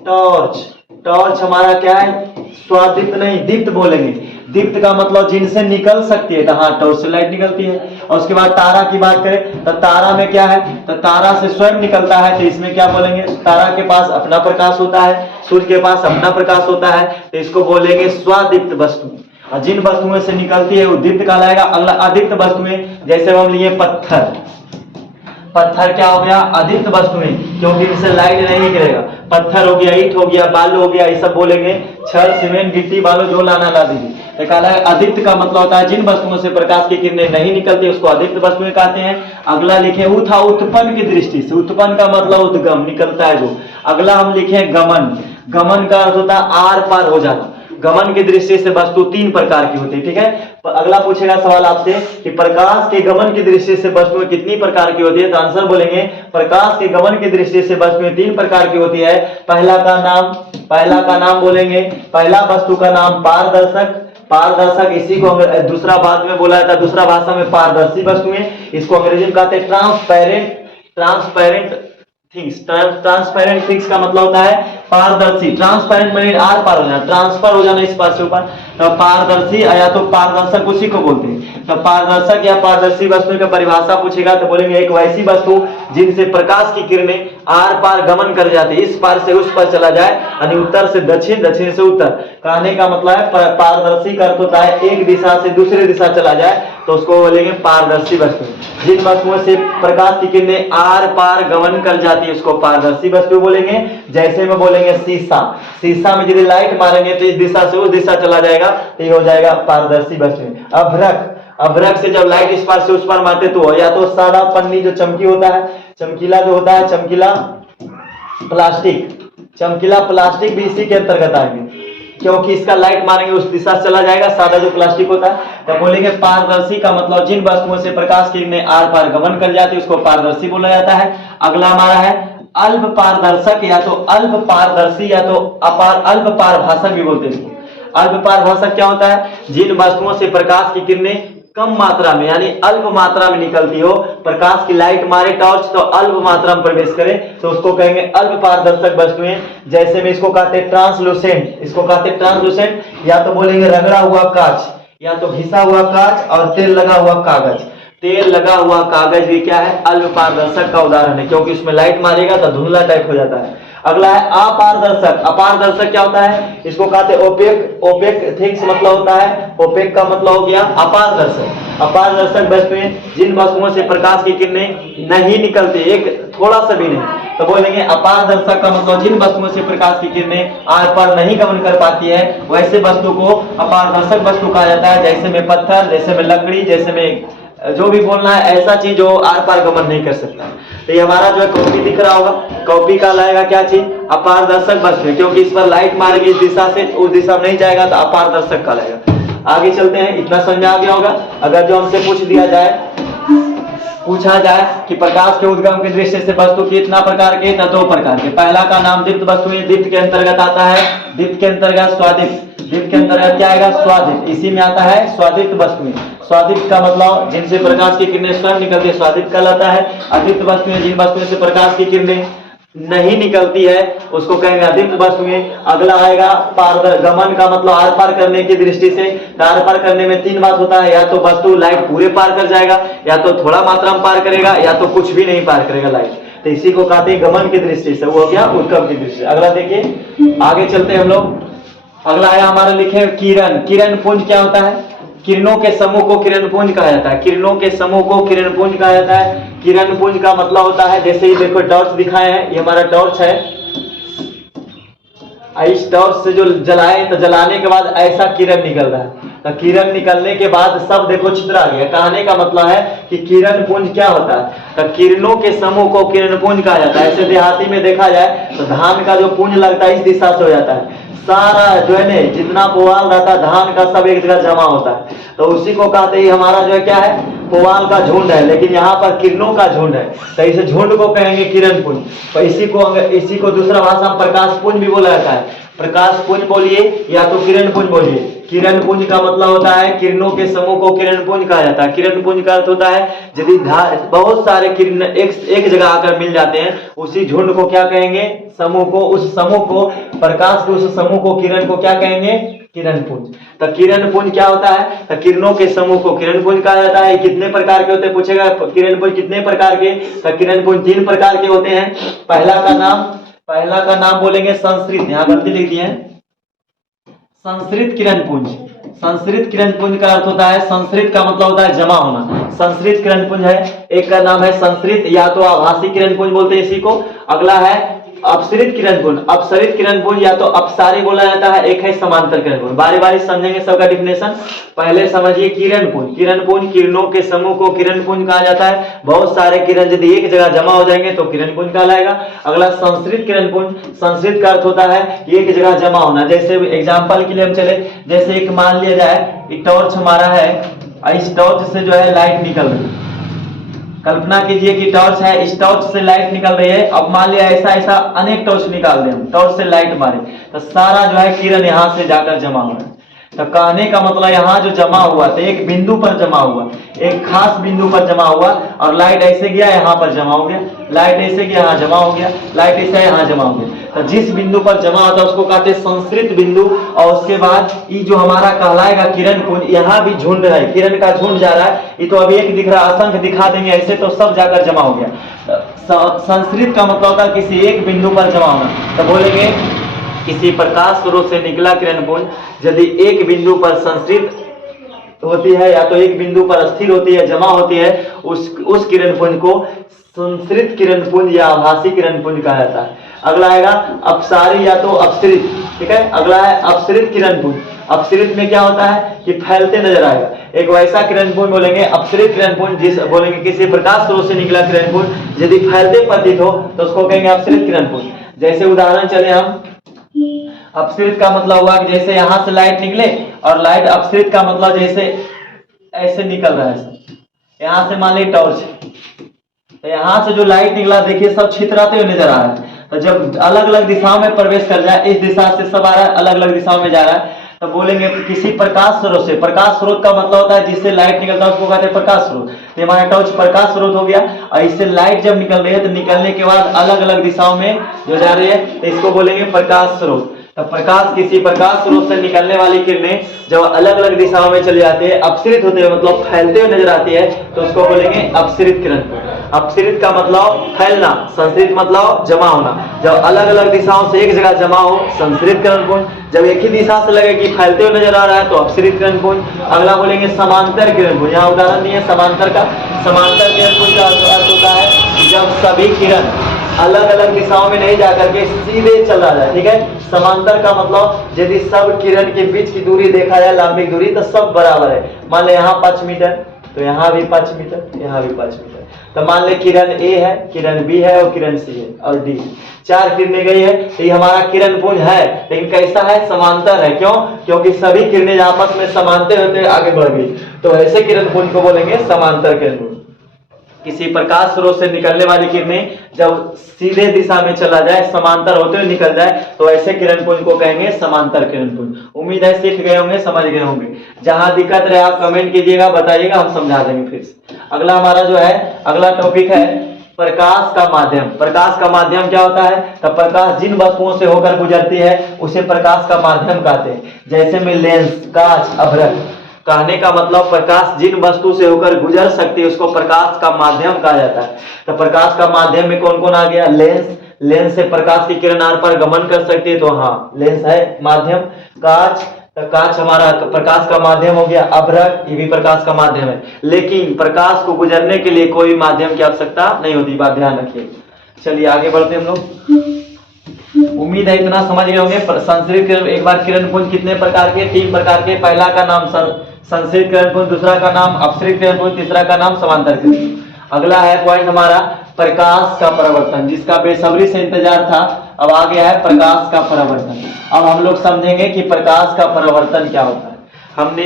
टॉर्च, टॉर्च हमारा क्या है, स्वादीप्त नहीं दीप्त बोलेंगे। दीप्त का मतलब जिनसे निकल सकती है, तो हाँ टॉर्च से लाइट निकलती है। और उसके बाद तारा की बात करें तो तारा में क्या है, तो तारा से स्वयं निकलता है, तो इसमें क्या बोलेंगे, तारा के पास अपना प्रकाश होता है, सूर्य के पास अपना प्रकाश होता है, तो इसको बोलेंगे स्वादीप्त वस्तु। और जिन वस्तुओं से निकलती है वो दीप्त कहलाएगा। अगला अदीप्त वस्तुएं, जैसे हम लिए पत्थर, पत्थर क्या हो गया, अदीप्त वस्तुएं, क्योंकि इनसे लाइट नहीं निकलेगा। पत्थर हो गया, ईंट हो गया, बालू हो गया, ये सब बोलेंगे छड़ सीमेंट गिट्टी बालू जो लाना ला दीजिए। तो कहला है अदीप्त का मतलब होता है जिन वस्तुओं से प्रकाश की किरणें नहीं निकलती उसको अदीप्त वस्तुएं कहते हैं। अगला लिखे उठा, उत्पन्न की दृष्टि से, उत्पन्न का मतलब उद्गम, निकलता है जो। अगला हम लिखे गमन, गमन का अर्थ होता है आर पार हो जाना। गमन की दृष्टि से वस्तु तीन प्रकार की होती है, ठीक है। अगला पूछेगा सवाल आपसे कि प्रकाश के गमन की दृष्टि से वस्तुएं कितनी प्रकार की होती है, तो आंसर बोलेंगे प्रकाश के गमन की दृष्टि से वस्तुएं तीन प्रकार की होती है। पहला का नाम बोलेंगे, पहला वस्तु का नाम पारदर्शक, पारदर्शक, इसी को दूसरा बाद में बोला जाता है, दूसरा भाषा में पारदर्शी वस्तुएं, इसको अंग्रेजी में कहते हैं transparent, transparent things. Transparent things का मतलब होता है पारदर्शी, ट्रांसपेरेंट मतलब आर पार हो जाना, ट्रांसफर हो जाना इस पार से ऊपर। तो पारदर्शी या तो पारदर्शक उसी को बोलते हैं। तो पारदर्शक या पारदर्शी वस्तु की परिभाषा पूछेगा तो बोलेंगे एक वैसी वस्तु जिनसे प्रकाश की किरणें आर पार गमन कर जाती है, इस पार से उस पार चला जाए, यानी उत्तर से दक्षिण, दक्षिण से उत्तर। कहने का मतलब है पारदर्शी का अर्थ होता है एक दिशा से दूसरी दिशा चला जाए, तो उसको बोलेंगे पारदर्शी वस्तु। जिन वस्तुओं से प्रकाश की किरणें आर पार गमन कर जाती है उसको पारदर्शी वस्तु बोलेंगे। जैसे में बोलेंगे शीशा, शीशा में यदि लाइट मारेंगे तो इस दिशा से उस दिशा चला जाएगा, तो ये हो जाएगा पारदर्शी वस्तु। अभ्रक, अभ्रक से जब लाइट इस पार से उस पार मारते तो या तो सादा पन्नी जो चमकी होता है, चमकीला जो होता है, चमकीला प्लास्टिक, चमकीला प्लास्टिक भी इसी के अंतर्गत आएंगे, क्योंकि इसका लाइट मारेंगे उस दिशा से चला जाएगा, सादा जो प्लास्टिक होता है। तो बोलेंगे पारदर्शी का मतलब जिन वस्तुओं से प्रकाश की किरणें आर पार गमन कर जाती है उसको पारदर्शी बोला जाता है। अगला हमारा है अल्प पारदर्शक, या तो अल्प पारदर्शी या तो अल्प पारभाषक भी बोलते हैं। अल्प पारभाषक क्या होता है, जिन वस्तुओं से प्रकाश की किरणें कम मात्रा में यानी अल्प मात्रा में निकलती हो, प्रकाश की लाइट मारे टॉर्च तो अल्प मात्रा में प्रवेश करे, तो उसको कहेंगे अल्प पारदर्शक वस्तुएं। जैसे में इसको कहते हैं ट्रांसलूसेंट, इसको कहते हैं ट्रांसलूसेंट, या तो बोलेंगे रगड़ा हुआ कांच, या तो घिसा हुआ कांच और तेल लगा हुआ कागज। तेल लगा हुआ कागज भी क्या है, अल्प पारदर्शक का उदाहरण है, क्योंकि उसमें लाइट मारेगा तो धुंधला टाइप हो जाता है। अगला है अपारदर्शक, अपारदर्शक क्या होता है, इसको कहते हैं ओपेक, ओपेक थिंग्स मतलब होता है, ओपेक का मतलब हो गया अपारदर्शक। अपारदर्शक वस्तुएं जिन वस्तुओं से प्रकाश की किरणें नहीं निकलती, एक थोड़ा सा भी नहीं, तो बोलेंगे अपारदर्शक का मतलब जिन वस्तुओं से प्रकाश की किरणें आर पार नहीं गमन कर पाती है वैसे वस्तु को अपारदर्शक वस्तु कहा जाता है। जैसे में पत्थर, जैसे में लकड़ी, जैसे में जो भी बोलना है ऐसा चीज जो आर पार गमन नहीं कर सकता। तो ये हमारा जो है कॉपी दिख रहा होगा, कॉपी का लाएगा क्या चीज, अपारदर्शक वस्तु, क्योंकि इस पर लाइट मारेगी इस दिशा से उस दिशा में नहीं जाएगा तो अपारदर्शक का लाएगा। आगे चलते हैं, इतना समझ में आ गया होगा। अगर जो हमसे पूछा जाए कि प्रकाश के उद्गम की दृष्टि से वस्तु कितना प्रकार के, तो दो प्रकार के। पहला का नाम दीप्त वस्तुएं, दीप्त के अंतर्गत आता है, दीप्त के अंतर्गत स्वादीप्त, दीप्त के अंतर्गत क्या आएगा, स्वादीप्त, इसी में आता है स्वादीप्त वस्तुएं। स्वादीप्त का मतलब जिनसे प्रकाश की किरणें स्वयं निकलती है स्वादीप्त कहलाता है। अदीप्त वस्तुएं जिन वस्तुओं से प्रकाश की किरणें नहीं निकलती है उसको कहेंगे अदीप्त वस्तुएं। अगला आएगा गमन का मतलब आर पार करने की दृष्टि से। आर पार करने में तीन बात होता है, या तो वस्तु लाइट पूरे पार कर जाएगा, या तो थोड़ा मात्रा में पार करेगा, या तो कुछ भी नहीं पार करेगा लाइट, तो इसी को कहते हैं गमन की दृष्टि से, वो हो गया उद्गम की दृष्टि से। अगला देखिए, आगे चलते हैं हम लोग। अगला है हमारा लिखे किरण। किरण पुंज क्या होता है, किरणों के समूह को किरण पुंज कहा जाता है, किरणों के समूह को किरण पुंज कहा जाता है। किरण पुंज का मतलब होता है, जैसे ही देखो टॉर्च दिखाए हैं, ये हमारा टॉर्च है, इस टॉर्च से जो जलाए तो जलाने के बाद ऐसा किरण निकल रहा है, तो किरण निकलने के बाद सब देखो चित्र आ गया। कहने का मतलब है कि किरण पुंज क्या होता है, तो किरणों के समूह को किरण पुंज कहा जाता है। ऐसे देहाती में देखा जाए तो धान का जो पुंज लगता है इस दिशा से हो जाता है, सारा जो है ने जितना पुआल रहता है धान का सब एक जगह जमा होता है, तो उसी को कहते हैं हमारा जो है क्या है, पुआल का झुंड है, लेकिन यहाँ पर किरणों का झुंड है, तो इस झुंड को कहेंगे किरण पुंज। तो इसी को दूसरा भाषा में प्रकाश पुंज भी बोला जाता है। प्रकाश पुंज बोलिए या तो किरण पुंज बोलिए। किरण पुंज का मतलब होता है किरणों के समूह को किरण पुंज कहा जाता है। किरण पुंज का अर्थ होता है यदि बहुत सारे किरण एक जगह आकर मिल जाते हैं, उसी झुंड को क्या कहेंगे, समूह को, उस समूह को, प्रकाश के उस समूह को, किरण को क्या कहेंगे, किरण पुंज। तो किरण पुंज क्या होता है? तो किरणों के समूह को किरण पुंज कहा जाता है। कितने प्रकार के होते हैं पूछेगा, किरण पुंज कितने प्रकार के? तो किरण पुंज 3 प्रकार के होते हैं। पहला का नाम बोलेंगे संस्कृत, यहाँ गलती लिख दिए हैं, संस्कृत किरण पुंज। संस्कृत किरण पुंज का अर्थ होता है, संस्कृत का मतलब होता है जमा होना, संस्कृत किरण पुंज है। एक का नाम है संस्कृत, या तो आभासी किरण पुंज बोलते हैं इसी को। अगला है अपसरित किरण पुंज। अपसरित किरण पुंज या तो अपसारी बोला जाता है, एक है समांतर किरण पुंज। बारी बारी समझेंगे सबका डिफिनेशन। पहले समझिए किरण पुंज। किरण पुंज किरणों के समूह को किरण पुंज कहा जाता है। बहुत सारे किरण यदि एक जगह जमा हो जाएंगे तो किरण पुंज कहलाएगा। अगला संस्कृत किरण पुंज। संस्कृत का अर्थ होता है एक जगह जमा होना। जैसे एग्जाम्पल के लिए हम चले, जैसे एक मान लिया जाए टॉर्च हमारा है, इस टॉर्च से जो है लाइट निकल रही है। कल्पना कीजिए कि टॉर्च है, इस टॉर्च से लाइट निकल रही है। अब मान लिया ऐसा अनेक टॉर्च निकाल दें, हम टॉर्च से लाइट मारे तो सारा जो है किरण यहाँ से जाकर जमा हो रहा है। तो कहने का मतलब यहाँ जो जमा हुआ तो एक बिंदु पर जमा हुआ, एक खास बिंदु पर जमा हुआ, और लाइट ऐसे गया यहाँ पर जमा हो गया, लाइट ऐसे गया यहाँ जमा हो गया, लाइट ऐसे यहाँ जमा हो गया। तो जिस बिंदु पर जमा होता है उसको कहते हैं संस्कृत बिंदु। और उसके बाद ये जो हमारा कहलाएगा किरण पुंज, यहाँ भी झुंड है, किरण का झुंड जा रहा है। ये तो अभी एक दिख रहा है, असंख्य दिखा देंगे ऐसे तो सब जाकर जमा हो गया। संस्कृत का मतलब होता है किसी एक बिंदु पर जमा होना। तो बोलेंगे किसी प्रकाश स्रोत से निकला किरण पुंज यदि एक बिंदु पर संस्कृत होती है या तो एक बिंदु पर स्थिर होती है, जमा होती है, उस किरण पुंज को संस्कृत किरण पुंज या आभासी किरण पुंज कहा जाता है। अगला आएगा अपसारी या तो अपसरित, ठीक है। अगला है अपसरित किरण पुंज। अपसरित में क्या होता है कि फैलते नजर आएगा। एक वैसा किरण पुंज बोलेंगे अपसरित किरण पुंज, जिस बोलेंगे किसी प्रकाश स्रोत से निकला किरण पुंज यदि फैलते प्रतीत हो तो उसको कहेंगे अपसरित किरण पुंज। जैसे उदाहरण चले हम, अपसरित का मतलब हुआ कि जैसे यहां से लाइट निकले, और लाइट अपसरित का मतलब जैसे ऐसे निकल रहा है। यहां से मान ली टॉर्च, तो यहां से जो लाइट निकला देखिए सब छितराते हुए नजर आ रहा है। तो जब अलग अलग दिशाओं में प्रवेश कर जाए, इस दिशा से सब आ रहा है, अलग अलग दिशाओं में जा रहा है, तो बोलेंगे कि किसी प्रकाश स्रोत से। प्रकाश स्रोत का मतलब होता है जिससे लाइट निकलता है उसको कहते हैं प्रकाश स्रोत। तो हमारा टॉर्च प्रकाश स्रोत हो गया, और इससे लाइट जब निकल रही है तो निकलने के बाद अलग अलग दिशाओं में जो जा रही है तो इसको बोलेंगे प्रकाश स्रोत। तो प्रकाश किसी प्रकाश स्रोत से निकलने वाली किरणें जब अलग अलग दिशाओं में चली जाती है, अपसरित होते हुए मतलब फैलते हुए नजर आती है, तो उसको बोलेंगे अपसरित किरण। अपसरित का मतलब फैलना, संस्कृत मतलब जमा होना। जब अलग अलग दिशाओं से एक जगह जमा हो संस्कृत किरण पुंज। जब एक ही दिशा से लगे कि फैलते हुए नजर आ रहा है तो अपसरित किरण पुंज। अगला बोलेंगे समांतर किरण पुंज। यहाँ उदाहरण दिए समांतर का। समांतर किरण पुंज का अर्थ होता है जब सभी किरण अलग अलग दिशाओं में नहीं जाकर के सीधे चल रहा है, ठीक है। समांतर का मतलब यदि सब किरण के बीच की दूरी देखा जाए, लंबिक दूरी, तो सब बराबर है। मान ले यहाँ 5 मीटर तो यहाँ भी 5 मीटर, यहाँ भी 5 मीटर। तो मान ले किरण ए है, किरण बी है और किरण सी है और डी। 4 किरणें गई है, तो ये हमारा किरण पुंज है, लेकिन कैसा है? समांतर है। क्यों? क्योंकि सभी किरणें आपस में समांतर होते आगे बढ़ गई, तो ऐसे किरण पुंज को बोलेंगे समांतर किरण पुंज। किसी प्रकाश स्रोत से निकलने वाली किरणें जब सीधे दिशा में चला जाए, समांतर होते हुए निकल जाए, तो ऐसे किरण पुंज को कहेंगे समांतर किरण पुंज। उम्मीद है सीख गए होंगे, समझ गए होंगे। जहां दिक्कत रहे आप कमेंट कीजिएगा, बताइएगा, हम समझा देंगे फिर से। अगला हमारा जो है अगला टॉपिक है प्रकाश का माध्यम। प्रकाश का माध्यम क्या होता है? तो प्रकाश जिन वस्तुओं से होकर गुजरती है उसे प्रकाश का माध्यम कहते हैं। जैसे में लेंस, कांच, अभ्रक। कहने का मतलब प्रकाश जिन वस्तु से होकर गुजर सकती है उसको प्रकाश का माध्यम कहा जाता है। तो प्रकाश का माध्यम में कौन कौन आ गया? लेंस, लेंस से प्रकाश की किरण आर पार गमन कर सकती है, तो हाँ लेंस है माध्यम। कांच, तो कांच हमारा प्रकाश का माध्यम हो गया। अभ्रक, ये भी प्रकाश का माध्यम है, लेकिन प्रकाश को गुजरने के लिए कोई माध्यम की आवश्यकता नहीं होती, बात ध्यान रखिए। चलिए आगे बढ़ते हैं हम लोग। उम्मीद है इतना समझ गए होंगे। संस्कृत किरण, एक बार किरण पुंज कितने प्रकार के? 3 प्रकार के। पहला का नाम संस्कृत किरण पुंज, दूसरा का नाम अपसरित किरण पुंज, तीसरा का नाम समांतर किरण पुंज। अगला है पॉइंट हमारा प्रकाश का परावर्तन, जिसका बेसब्री से इंतजार था। अब आ गया है प्रकाश का परावर्तन। अब हम लोग समझेंगे कि प्रकाश का परावर्तन क्या होता है।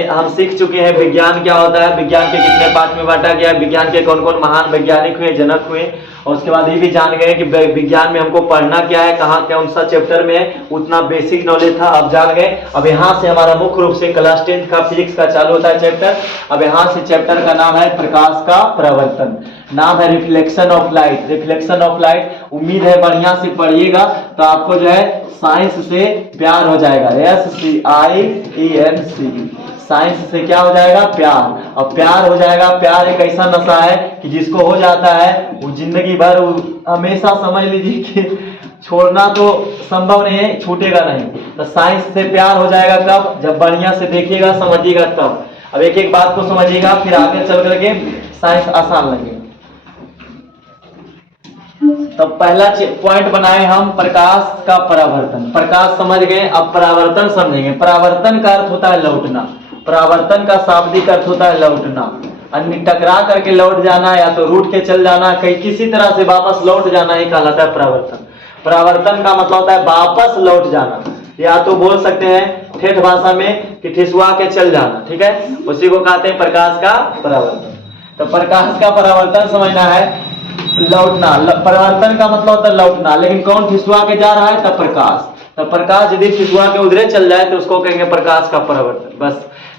हम सीख चुके हैं विज्ञान क्या होता है, विज्ञान के कितने पार्ट में बांटा गया है, विज्ञान के कौन कौन महान वैज्ञानिक हुए, जनक हुए, और उसके बाद ये भी जान गए कि विज्ञान में हमको पढ़ना क्या है, कहाँ कौन सा चैप्टर में है, उतना बेसिक नॉलेज था, अब जान गए। अब यहाँ से हमारा मुख्य रूप से क्लास 10 का फिजिक्स का चालू होता है चैप्टर। अब यहाँ से चैप्टर का नाम है प्रकाश का परावर्तन, नाम है reflection of light. Reflection of light, उम्मीद है बढ़िया से पढ़िएगा तो आपको जो है साइंस से प्यार हो जाएगा। SCIENC, साइंस से क्या हो जाएगा, प्यार। अब प्यार हो जाएगा, प्यार एक ऐसा नशा है कि जिसको हो जाता है वो जिंदगी भर, हमेशा समझ लीजिए कि छोड़ना तो संभव नहीं है, छूटेगा नहीं। तो साइंस से प्यार हो जाएगा कब, जब बढ़िया से देखिएगा समझिएगा तब। अब एक एक बात को समझिएगा, फिर आगे चल करके साइंस आसान लगेगा। तो पहला पॉइंट बनाए हम प्रकाश का परावर्तन। प्रकाश समझ गए, अब परावर्तन समझेंगे। परावर्तन का अर्थ होता है लौटना। परावर्तन का शाब्दिक अर्थ होता है लौटना, अन्य टकरा करके लौट जाना, या तो रूठ के चल जाना, कहीं किसी तरह से वापस लौट जाना ही कहलाता है परावर्तन। परावर्तन का मतलब होता है वापस लौट जाना, या तो बोल सकते हैं ठेठ भाषा में कि ठिसवा के चल जाना, ठीक है, उसी को कहते हैं प्रकाश का परावर्तन। तो प्रकाश का परावर्तन समझना है लौटना। परावर्तन का मतलब होता है लौटना, लेकिन कौन ठिसवा के जा रहा है, तब प्रकाश। तो प्रकाश यदि ठिसवा के उधरे चल जाए तो उसको कहेंगे प्रकाश का परावर्तन। बस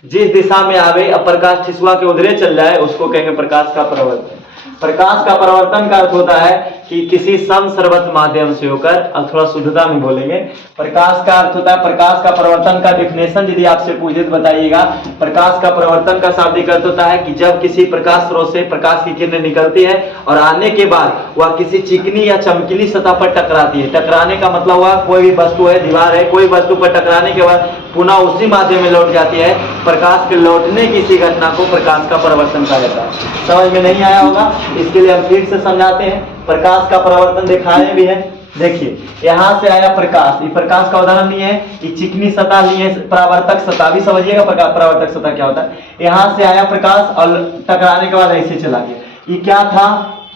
जिस दिशा में आवे, अब प्रकाश ठिसवा के उधरे चल जाए उसको कहेंगे प्रकाश का परावर्तन। प्रकाश का परावर्तन का अर्थ होता है कि किसी समसर्वत माध्यम से होकर, अब थोड़ा शुद्धता में बोलेंगे, प्रकाश का अर्थ होता है, प्रकाश का परावर्तन का डेफिनेशन यदि आपसे पूछे तो बताइएगा। प्रकाश का परावर्तन का शाब्दिक अर्थ होता है कि जब किसी प्रकाश स्रोत से प्रकाश की किरणें निकलती है और आने के बाद वह किसी चिकनी या चमकीली सतह पर टकराती है। टकराने का मतलब हुआ कोई भी वस्तु है, दीवार है, कोई वस्तु पर टकराने के बाद पुनः उसी माध्यम में लौट जाती है। प्रकाश के लौटने की इसी घटना को प्रकाश का परावर्तन कहा जाता है। समझ में नहीं आया होगा, इसके लिए हम फिर से समझाते हैं। प्रकाश का परावर्तन दिखाए भी है, देखिए यहाँ से आया प्रकाश, ये प्रकाश का उदाहरण नहीं है, ये चिकनी सतह ली है, परावर्तक सतह भी समझिएगा परावर्तक सतह क्या होता है। यहाँ से आया प्रकाश और टकराने के बाद ऐसे चला गया, ये क्या था,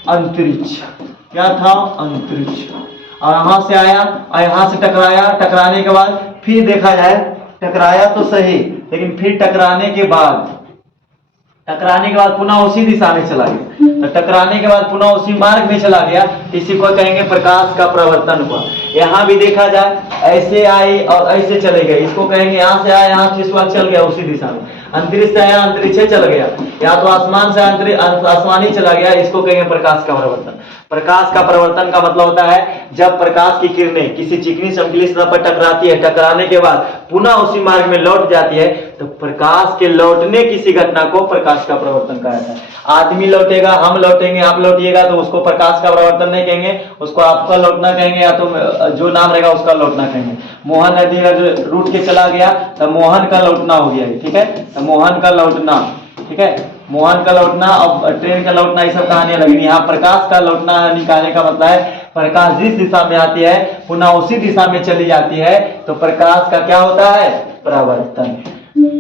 अंतरिक्ष। क्या था, अंतरिक्ष। और यहाँ से आया और यहाँ से टकराया, टकराने के बाद फिर देखा जाए, टकराया तो सही, लेकिन फिर टकराने के बाद पुनः उसी दिशा में चला गया। तो टकराने के बाद पुनः उसी मार्ग में चला गया, इसी को कहेंगे प्रकाश का परावर्तन हुआ। यहाँ भी देखा जाए, ऐसे आई और ऐसे चले गए, इसको कहेंगे यहाँ से आया, यहाँ ठिसवा चल गया उसी दिशा में। अंतरिक्ष से आया, अंतरिक्ष चल गया, या तो आसमान से आसमान ही चला गया, इसको कहेंगे प्रकाश का परावर्तन। प्रकाश का परावर्तन का मतलब होता है जब प्रकाश की किरणें किसी चिकनी चमकीली सतह पर टकराती है, टकराने के बाद पुनः उसी मार्ग में लौट जाती है, तो प्रकाश के लौटने किसी घटना को प्रकाश का परावर्तन कहा जाता है। आदमी लौटेगा, हम लौटेंगे, आप लौटिएगा, तो उसको प्रकाश का परावर्तन नहीं कहेंगे, उसको आपका लौटना कहेंगे, या तो जो नाम रहेगा उसका लौटना कहेंगे। मोहन नदी रूट के चला गया तो मोहन का लौटना हो गया, ठीक है, तो मोहन का लौटना, ठीक है, मोहन का लौटना और ट्रेन का लौटना, ये सब कहानियां लगी। यहाँ प्रकाश का लौटना निकालने का मतलब है प्रकाश जिस दिशा में आती है पुनः उसी दिशा में चली जाती है, तो प्रकाश का क्या होता है, परावर्तन।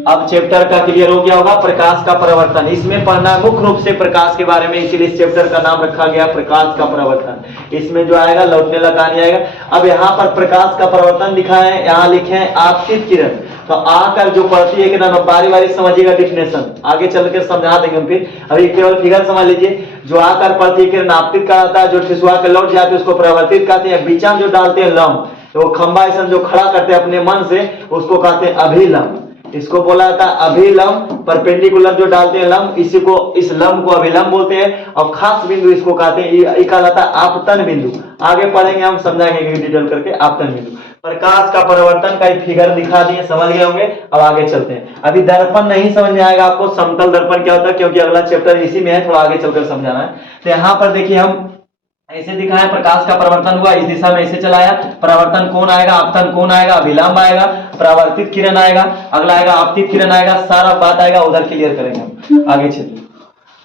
अब चैप्टर का क्लियर हो गया होगा, प्रकाश का परावर्तन। इसमें पढ़ना मुख्य रूप से प्रकाश के बारे में, इसीलिए इस चैप्टर का नाम रखा गया प्रकाश का परावर्तन। इसमें जो आएगा लौटने वाला कहानी आएगा। अब यहाँ पर प्रकाश का परावर्तन लिखा है, यहाँ लिखे हैं आपतित किरण, तो आकर जो पड़ती है किरण, बारी बारी समझिएगा डेफिनेशन, आगे चल के समझा देंगे हम फिर। अभी केवल फिगर समझ लीजिए, जो आकर पड़ती है किरण आपतित कहलाता है, जो ठिसवा के लौट जाती है उसको परावर्तित कहते हैं। बीचा में जो डालते हैं लंब, तो वो खंबा ऐसा जो खड़ा करते हैं अपने मन से, उसको कहते हैं अभिलंब। इसको बोला जाता है अभिलंब। परपेंडिकुलर जो डालते हैं लंब, इसी को, इस लंब को अभिलंब बोलते हैं। और खास बिंदु इसको कहते हैं, ये कहा जाता है आपतन बिंदु। आगे पढ़ेंगे हम, समझाएंगे डिटेल करके आपतन बिंदु। प्रकाश का परावर्तन का एक फिगर दिखा दिए, समझ गए होंगे। अब आगे चलते हैं। अभी दर्पण नहीं समझ में आएगा आपको, समतल दर्पण क्या होता है, क्योंकि अगला चैप्टर इसी में है, थोड़ा आगे चलकर समझाना है। तो यहाँ पर देखिए हम ऐसे दिखाया, प्रकाश का परावर्तन हुआ, इस दिशा में ऐसे चलाया, परावर्तन कोण आएगा, आपतन कोण आएगा, अभिलंब आएगा, परावर्तित किरण आएगा, अगला आएगा आपतित किरण आएगा, सारा बात आएगा, उधर क्लियर करेंगे हम। आगे चलिए,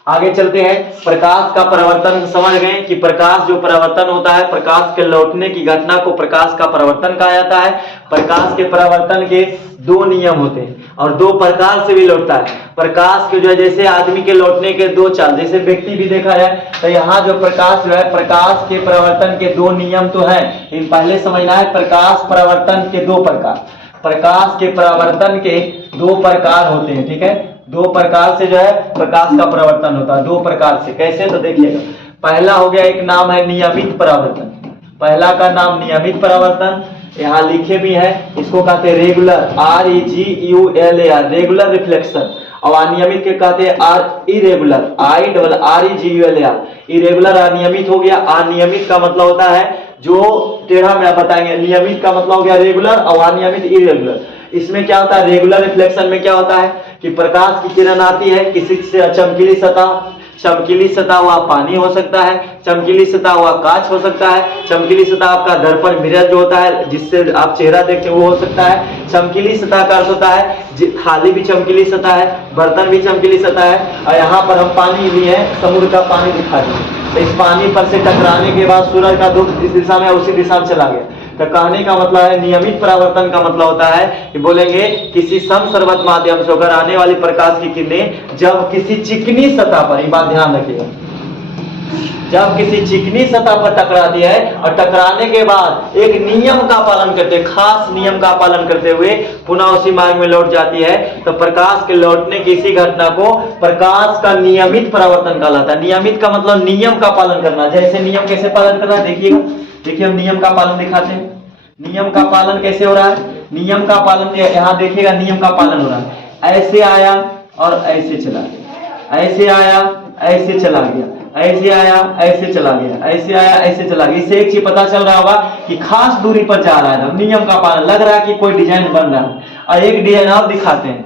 आगे चलते हैं। प्रकाश का परावर्तन समझ गए कि प्रकाश जो परावर्तन होता है, प्रकाश के लौटने की घटना को प्रकाश का परावर्तन कहा जाता है। प्रकाश के परावर्तन के दो नियम होते हैं और दो प्रकार से भी लौटता है। प्रकाश के जो है, जैसे आदमी के लौटने के दो चाल, जैसे व्यक्ति भी देखा जाए, तो यहाँ जो प्रकाश जो है, प्रकाश के परावर्तन के दो नियम तो है, इन पहले समझना है। प्रकाश परावर्तन के दो प्रकार, प्रकाश के परावर्तन के दो प्रकार होते हैं, ठीक है। दो प्रकार से जो है प्रकाश का परावर्तन होता है, दो प्रकार से। कैसे, तो देखिएगा, पहला हो गया, एक नाम है नियमित परावर्तन। पहला का नाम नियमित परावर्तन, यहाँ लिखे भी है, इसको कहते हैं रेगुलर, REGULAR, रेगुलर रिफ्लेक्शन। और अनियमित के कहते हैं इरेगुलर, IRREGULAR, इरेगुलर अनियमित हो गया। अनियमित का मतलब होता है जो टेढ़ा में बताएंगे, नियमित का मतलब हो गया रेगुलर और अनियमित इरेगुलर। इसमें क्या होता है, रेगुलर रिफ्लेक्शन में क्या होता है कि प्रकाश की किरण आती है किसी से चमकीली सतह, चमकीली सतह हुआ पानी हो सकता है, चमकीली सतह हुआ कांच हो सकता है, चमकीली सतह आपका दर्पण मिरर जो होता है जिससे आप चेहरा देखते हैं वो हो सकता है। चमकीली सतह का अर्थ होता है थाली भी चमकीली सतह है, बर्तन भी चमकीली सतह है। और यहाँ पर हम पानी लिए हैं, समुद्र का पानी दिखा दिए, तो इस पानी पर से टकराने के बाद सूरज का धूप जिस दिशा में उसी दिशा में चला गया। तो कहने का मतलब है नियमित परावर्तन का मतलब होता है कि बोलेंगे किसी समसर्वत माध्यम से होकर आने वाली प्रकाश की किरणें जब किसी चिकनी सतह पर, ये बात ध्यान रखिएगा, जब किसी चिकनी सतह पर टकराती है और टकराने के बाद एक नियम का पालन करते, खास नियम का पालन करते हुए पुनः उसी मार्ग में लौट जाती है, तो प्रकाश के लौटने की इसी घटना को प्रकाश का नियमित परावर्तन कहलाता है। नियमित का मतलब नियम का पालन करना। जैसे नियम कैसे पालन करना है देखिएगा, देखिए हम नियम का पालन दिखाते हैं। नियम का पालन कैसे हो रहा है, नियम का पालन यहाँ देखिएगा, नियम का पालन हो रहा है। ऐसे आया और ऐसे चला गया, ऐसे आया ऐसे चला गया, ऐसे आया ऐसे चला गया, ऐसे आया ऐसे चला गया। इससे एक चीज पता चल रहा होगा कि खास दूरी पर जा रहा है, नियम का पालन, लग रहा है कि कोई डिजाइन बन रहा है। और एक डिजाइन और दिखाते हैं,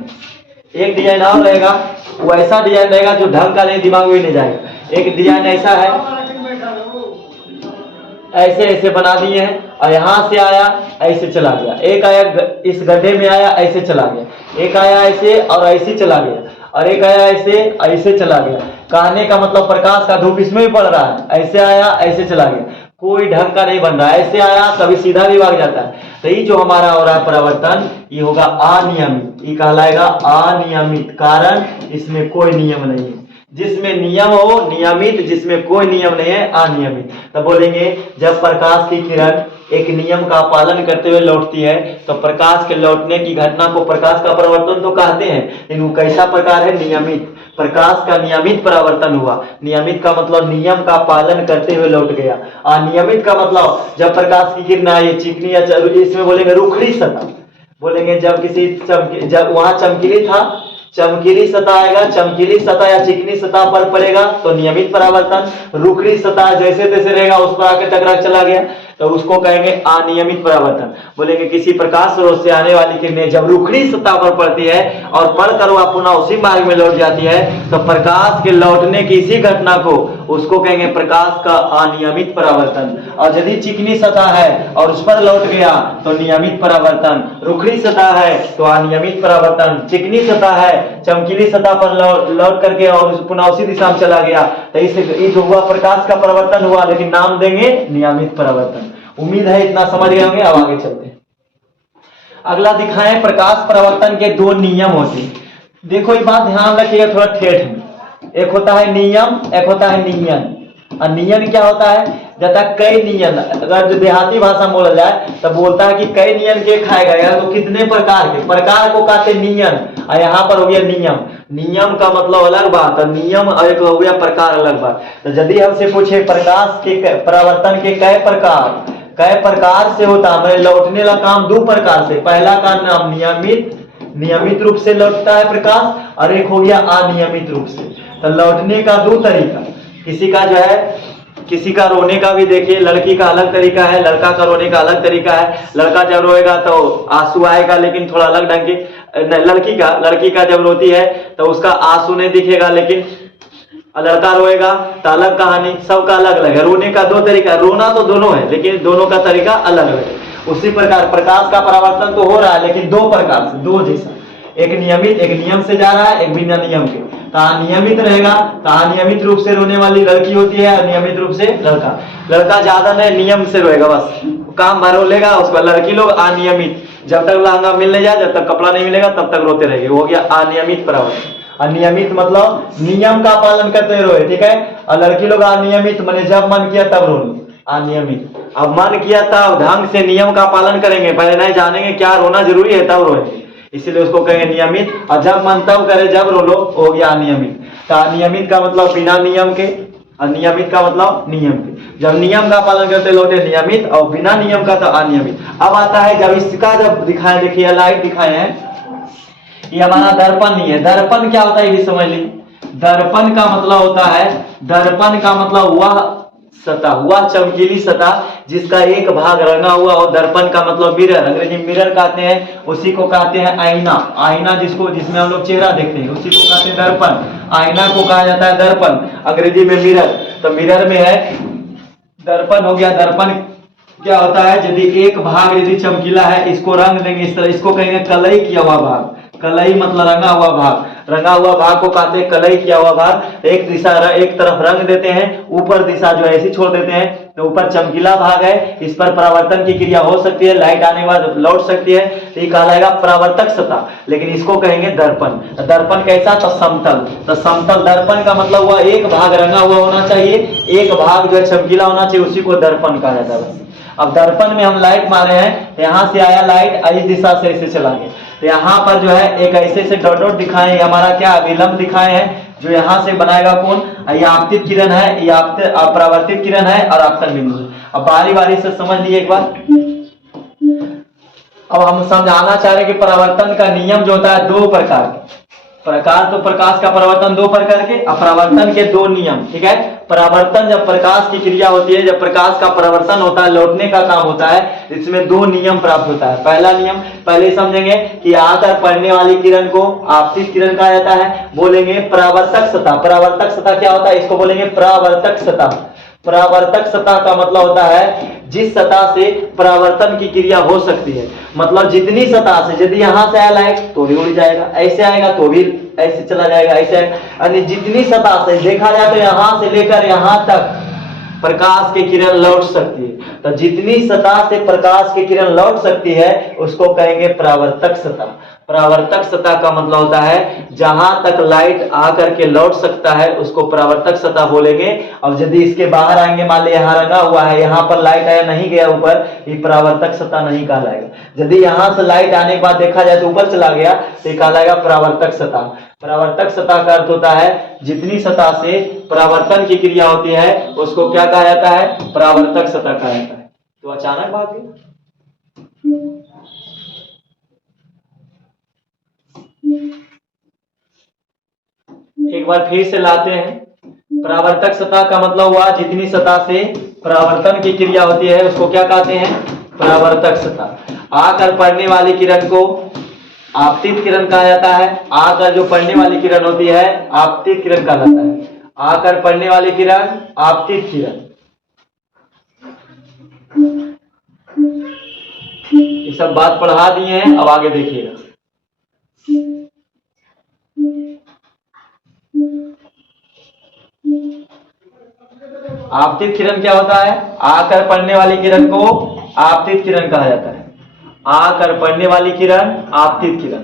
एक डिजाइन और रहेगा, वो ऐसा डिजाइन रहेगा जो ढंग का नहीं, दिमाग में नहीं जाएगा। एक डिजाइन ऐसा है, ऐसे ऐसे बना दिए हैं और यहाँ से आया ऐसे चला गया, एक आया इस गड्ढे में आया ऐसे चला गया, एक आया ऐसे और ऐसे चला गया, और एक आया ऐसे ऐसे चला गया। कहने का मतलब प्रकाश का धूप इसमें भी पड़ रहा है, ऐसे आया ऐसे चला गया, कोई ढंग का नहीं बन रहा है। ऐसे आया कभी सीधा भी भाग जाता है। तो ये जो हमारा हो रहा है परावर्तन, ये होगा अनियमित, ये कहलाएगा अनियमित, कारण इसमें कोई नियम नहीं है। जिसमें नियम हो नियमित, जिसमें कोई नियम नहीं है अनियमित। तो बोलेंगे जब प्रकाश की किरण एक नियम का पालन करते हुए लौटती है तो प्रकाश के लौटने की घटना को प्रकाश का परावर्तन तो कहते हैं, लेकिन वो कैसा प्रकार है, नियमित। प्रकाश का नियमित परावर्तन हुआ। नियमित का मतलब नियम का पालन करते हुए लौट गया। अनियमित का मतलब जब प्रकाश की किरण आई चिकनी या इसमें बोलेंगे रुखड़ी सतह, बोलेंगे जब किसी जब वहां चमकीली था, चमकीली सतह आएगा, चमकीली सतह या चिकनी सतह पर पड़ेगा तो नियमित परावर्तन। रुखड़ी सतह जैसे तैसे रहेगा उस पर आकर टकरा चला गया तो उसको कहेंगे अनियमित परावर्तन। बोलेंगे किसी प्रकाश स्रोत से आने वाली किरणें जब रुखड़ी सतह पर पड़ती है और पढ़कर वह पुनः उसी मार्ग में लौट जाती है तो प्रकाश के लौटने की इसी घटना को उसको कहेंगे प्रकाश का अनियमित परावर्तन। और यदि चिकनी सतह है और उस पर लौट गया तो नियमित परावर्तन, रुखड़ी सतह है तो अनियमित परावर्तन, चिकनी सतह है चमकीली सतह पर लौट करके और पुनः उसी दिशा में चला गया तो इस हुआ प्रकाश का परावर्तन हुआ, लेकिन नाम देंगे नियमित परावर्तन। उम्मीद है इतना समझ गए होंगे। अब आगे चलते हैं। अगला दिखाएं प्रकाश परावर्तन के दो नियम होते हैं। देखो ये बात ध्यान रखिएगा थोड़ा ठेठ में, एक होता है नियम, एक होता है नियन। और नियन क्या होता है, जब तक कई नियन, अगर जो देहाती भाषा में बोला जाए तो बोलता है कि कई नियन के खाए गए तो कितने प्रकार के, प्रकार को कहते नियन। और यहाँ पर हो गया नियम। नियम का मतलब अलग बात और नियम एक हो गया प्रकार अलग बात। तो यदि हमसे पूछे प्रकाश के परावर्तन के कै प्रकार से होता है, मैं लौटने का काम दो प्रकार से। पहला का नाम नियमित रूप से लौटता है प्रकाश, और एक हो गया अनियमित रूप से। तो लौटने का दो तरीका, किसी का जो है किसी का रोने का भी देखिए, लड़की का अलग तरीका है, लड़का का रोने का अलग तरीका है। लड़का जब रोएगा तो आंसू आएगा लेकिन थोड़ा अलग ढंग की, लड़की का जब रोती है तो उसका आंसू नहीं दिखेगा, लेकिन लड़का रोएगा तो अलग कहानी, सबका अलग अलग है। रोने का दो तरीका, रोना तो दोनों है लेकिन दोनों का तरीका अलग अलग है। उसी प्रकार प्रकाश का परावर्तन तो हो रहा है लेकिन दो प्रकार से, दो जैसा, एक नियमित, एक नियम से जा रहा है, एक बिना नियम के। तो अनियमित रहेगा तो अनियमित रूप से रोने वाली लड़की होती है, नियमित रूप से लड़का ज्यादा नहीं नियम से रोएगा, बस काम भर लेगा उसका। लड़की लोग अनियमित, जब तक लहंगा मिल नहीं जाए, जब तक कपड़ा नहीं मिलेगा तब तक रोते रहेंगे, वो हो गया अनियमित परावर्तन। अनियमित मतलब नियम का पालन करते रोए, ठीक है। और लड़की लोग अनियमित माने जब मन किया तब रोनी, अनियमित। अब मन किया तब ढंग से नियम का पालन करेंगे, पहले नहीं जानेंगे क्या रोना जरूरी है तब रोएंगे, इसीलिए उसको कहेंगे नियमित। और जब मन तब करे जब रो लो, हो गया अनियमित। तो अनियमित का मतलब बिना नियम के, अनियमित का मतलब नियम के, जब नियम का पालन करते लौटे नियमित, और बिना नियम का तो अनियमित। अब आता है जब इसका जब दिखाए, देखिए लाइट दिखाए हैं, ये हमारा दर्पण नहीं है। दर्पण क्या होता है ये भी समझ लीजिए। दर्पण का मतलब होता है, दर्पण का मतलब वह सतह, वह चमकीली सतह जिसका एक भाग रंगा हुआ हो। दर्पण का मतलब मिरर, अंग्रेजी में मिरर कहते हैं, उसी को कहते हैं आईना। आईना जिसको, जिसमें हम लोग चेहरा देखते हैं, उसी को कहते हैं दर्पण। आईना को कहा जाता है दर्पण, अंग्रेजी में मिरर। तो मिरर में है, दर्पण हो गया। दर्पण क्या होता है, यदि एक भाग यदि चमकीला है, इसको रंग देंगे इस तरह, इसको कहेंगे कलई किया हुआ भाग। कलई मतलब रंगा हुआ भाग, रंगा हुआ भाग को कहते हैं कलई किया हुआ भाग। एक दिशा, एक तरफ रंग देते हैं, ऊपर दिशा जो है ऐसी छोड़ देते हैं, तो ऊपर चमकीला भाग है, इस पर परावर्तन की क्रिया हो सकती है, लाइट आने के बाद लौट सकती है, तो ये कहलाएगा परावर्तक सतह। लेकिन इसको कहेंगे दर्पण। दर्पण कैसा, तो समतल। तो समतल दर्पण का मतलब हुआ एक भाग रंगा हुआ होना चाहिए, एक भाग जो है चमकीला होना चाहिए, उसी को दर्पण कहा जाता है। अब दर्पण में हम लाइट मारे हैं, यहां से आया लाइट, इस दिशा से ऐसे चला गया, तो यहाँ पर जो है एक ऐसे से डॉट डॉट दिखाए हैं, हमारा क्या विलंब दिखाए हैं, जो यहाँ से बनाएगा कौन, ये आपतित किरण है, ये अपरावर्तित किरण है, और आपतन बिंदु। अब बारी बारी से समझ लिए एक बार। अब हम समझाना चाह रहे हैं कि परावर्तन का नियम जो होता है दो प्रकार के। प्रकार तो प्रकाश का परावर्तन दो प्रकार के, अपरावर्तन के दो नियम, ठीक है। परावर्तन जब प्रकाश की क्रिया होती है, जब प्रकाश का परावर्तन होता है, लौटने का काम होता है, इसमें दो नियम प्राप्त होता है। पहला नियम पहले समझेंगे कि आकर पड़ने वाली किरण को आपतित किरण कहा जाता है। बोलेंगे परावर्तक सतह। परावर्तक सतह क्या होता है, इसको बोलेंगे परावर्तक सतह। परावर्तक सतह का मतलब होता है जिस सतह से परावर्तन की क्रिया हो सकती है। मतलब जितनी सतह से, यदि यहां से आया लाइट तो भी उड़ जाएगा, ऐसे आएगा तो भी ऐसे चला जाएगा, ऐसे यानी जितनी सतह से देखा जाए तो यहां से लेकर यहां तक प्रकाश की किरण लौट सकती है। तो जितनी सतह से प्रकाश की किरण लौट सकती है उसको कहेंगे परावर्तक सतह। परावर्तक सतह का मतलब होता है जहां तक लाइट आकर के लौट सकता है उसको परावर्तक सतह बोलेंगे। अब यदि इसके बाहर आएंगे, मान ली यहाँ रंगा हुआ है, यहाँ पर लाइट आया नहीं गया ऊपर, ये परावर्तक सतह नहीं कहलाएगा। यदि यहाँ से लाइट आने के बाद देखा जाए तो ऊपर चला गया तो ये कहलाएगा परावर्तक सतह। परावर्तक सतह का अर्थ होता है जितनी सतह से परावर्तन की क्रिया होती है उसको क्या कहा जाता है, परावर्तक सतह कहा जाता है। तो अचानक बात है, एक बार फिर से लाते हैं। परावर्तक सतह का मतलब हुआ जितनी सतह से परावर्तन की क्रिया होती है उसको क्या कहते हैं, परावर्तक सतह। आकर पड़ने वाली किरण को आपतित किरण कहा जाता है। आकर जो पड़ने वाली किरण होती है आपतित किरण कहा जाता है। आकर पड़ने वाली किरण आपतित किरण। ये सब बात पढ़ा दिए हैं, अब आगे देखिएगा। आपतित किरण क्या होता है, आकर पड़ने वाली किरण को आपतित किरण कहा जाता है। आकर पड़ने वाली किरण आपतित किरण।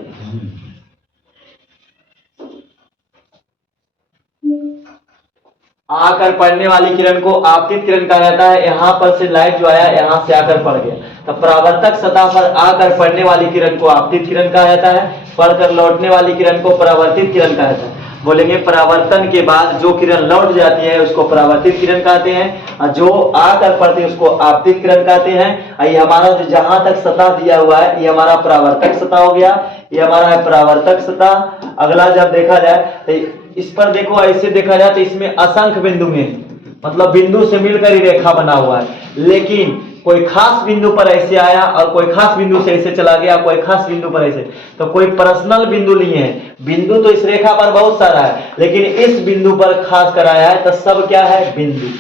आकर पड़ने वाली किरण को आपतित किरण कहा जाता है। यहां पर से लाइट जो आया यहां से आकर पड़ गया, तो परावर्तक सतह पर आकर पड़ने वाली किरण को आपतित किरण कहा जाता है। पढ़कर लौटने वाली किरण को परावर्तित किरण कहा जाता है। बोलेंगे परावर्तन के बाद जो किरण लौट जाती है उसको परावर्तित किरण कहते हैं, और जो आकर पड़ती है उसको आपतित किरण कहते हैं। ये हमारा जो जहां तक सतह दिया हुआ है ये हमारा परावर्तक सतह हो गया, ये हमारा है परावर्तक सतह। अगला जब देखा जाए तो इस पर देखो, ऐसे देखा जाए तो इसमें असंख्य बिंदु में, मतलब बिंदु से मिलकर ही रेखा बना हुआ है, लेकिन कोई खास बिंदु पर ऐसे आया और कोई खास बिंदु से ऐसे चला गया, कोई खास बिंदु पर ऐसे, तो कोई पर्सनल बिंदु नहीं है। बिंदु तो इस रेखा पर बहुत सारा है, लेकिन इस बिंदु पर खास कर आया है, तो सब क्या है, बिंदु।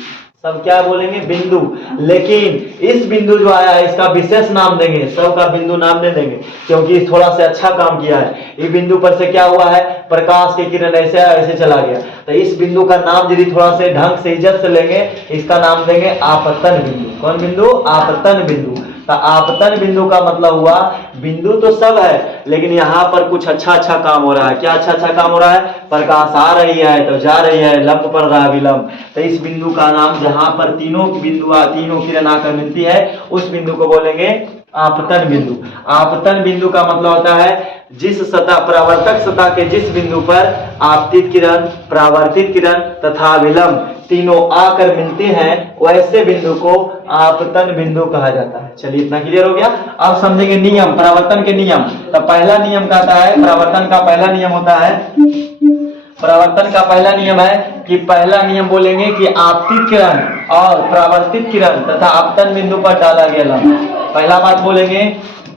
सब क्या बोलेंगे, बिंदु। लेकिन इस बिंदु जो आया है इसका विशेष नाम देंगे, सब का बिंदु नाम नहीं देंगे, क्योंकि थोड़ा सा अच्छा काम किया है। इस बिंदु पर से क्या हुआ है, प्रकाश की किरण ऐसे आया ऐसे चला गया, तो इस बिंदु का नाम यदि थोड़ा से ढंग से इज्जत से लेंगे, इसका नाम देंगे आपतन बिंदु। कौन बिंदु, आपतन बिंदु। तो आपतन बिंदु का मतलब हुआ बिंदु तो सब है, लेकिन यहाँ पर कुछ अच्छा अच्छा काम हो रहा है। क्या अच्छा अच्छा काम हो रहा है, प्रकाश आ रही है तो जा रही है, लंब पड़ रहा है विलंब, तो इस बिंदु का नाम, जहां पर तीनों बिंदु तीनों किरण आकर मिलती है उस बिंदु को बोलेंगे आपतन बिंदु। आपतन बिंदु का मतलब होता है जिस सतह, परावर्तक सतह के जिस बिंदु पर आपतित किरण, परावर्तित किरण तथा विलंब तीनों आकर मिलते हैं, वैसे बिंदु को आपतन बिंदु कहा जाता है। चलिए इतना क्लियर हो गया। अब समझेंगे नियम, परावर्तन के नियम। तो पहला नियम कहता है, परावर्तन का पहला नियम होता है, परावर्तन का पहला नियम है कि पहला नियम बोलेंगे कि आपतित किरण और परावर्तित किरण तथा आपतन बिंदु पर डाला गया लंब। पहला बात बोलेंगे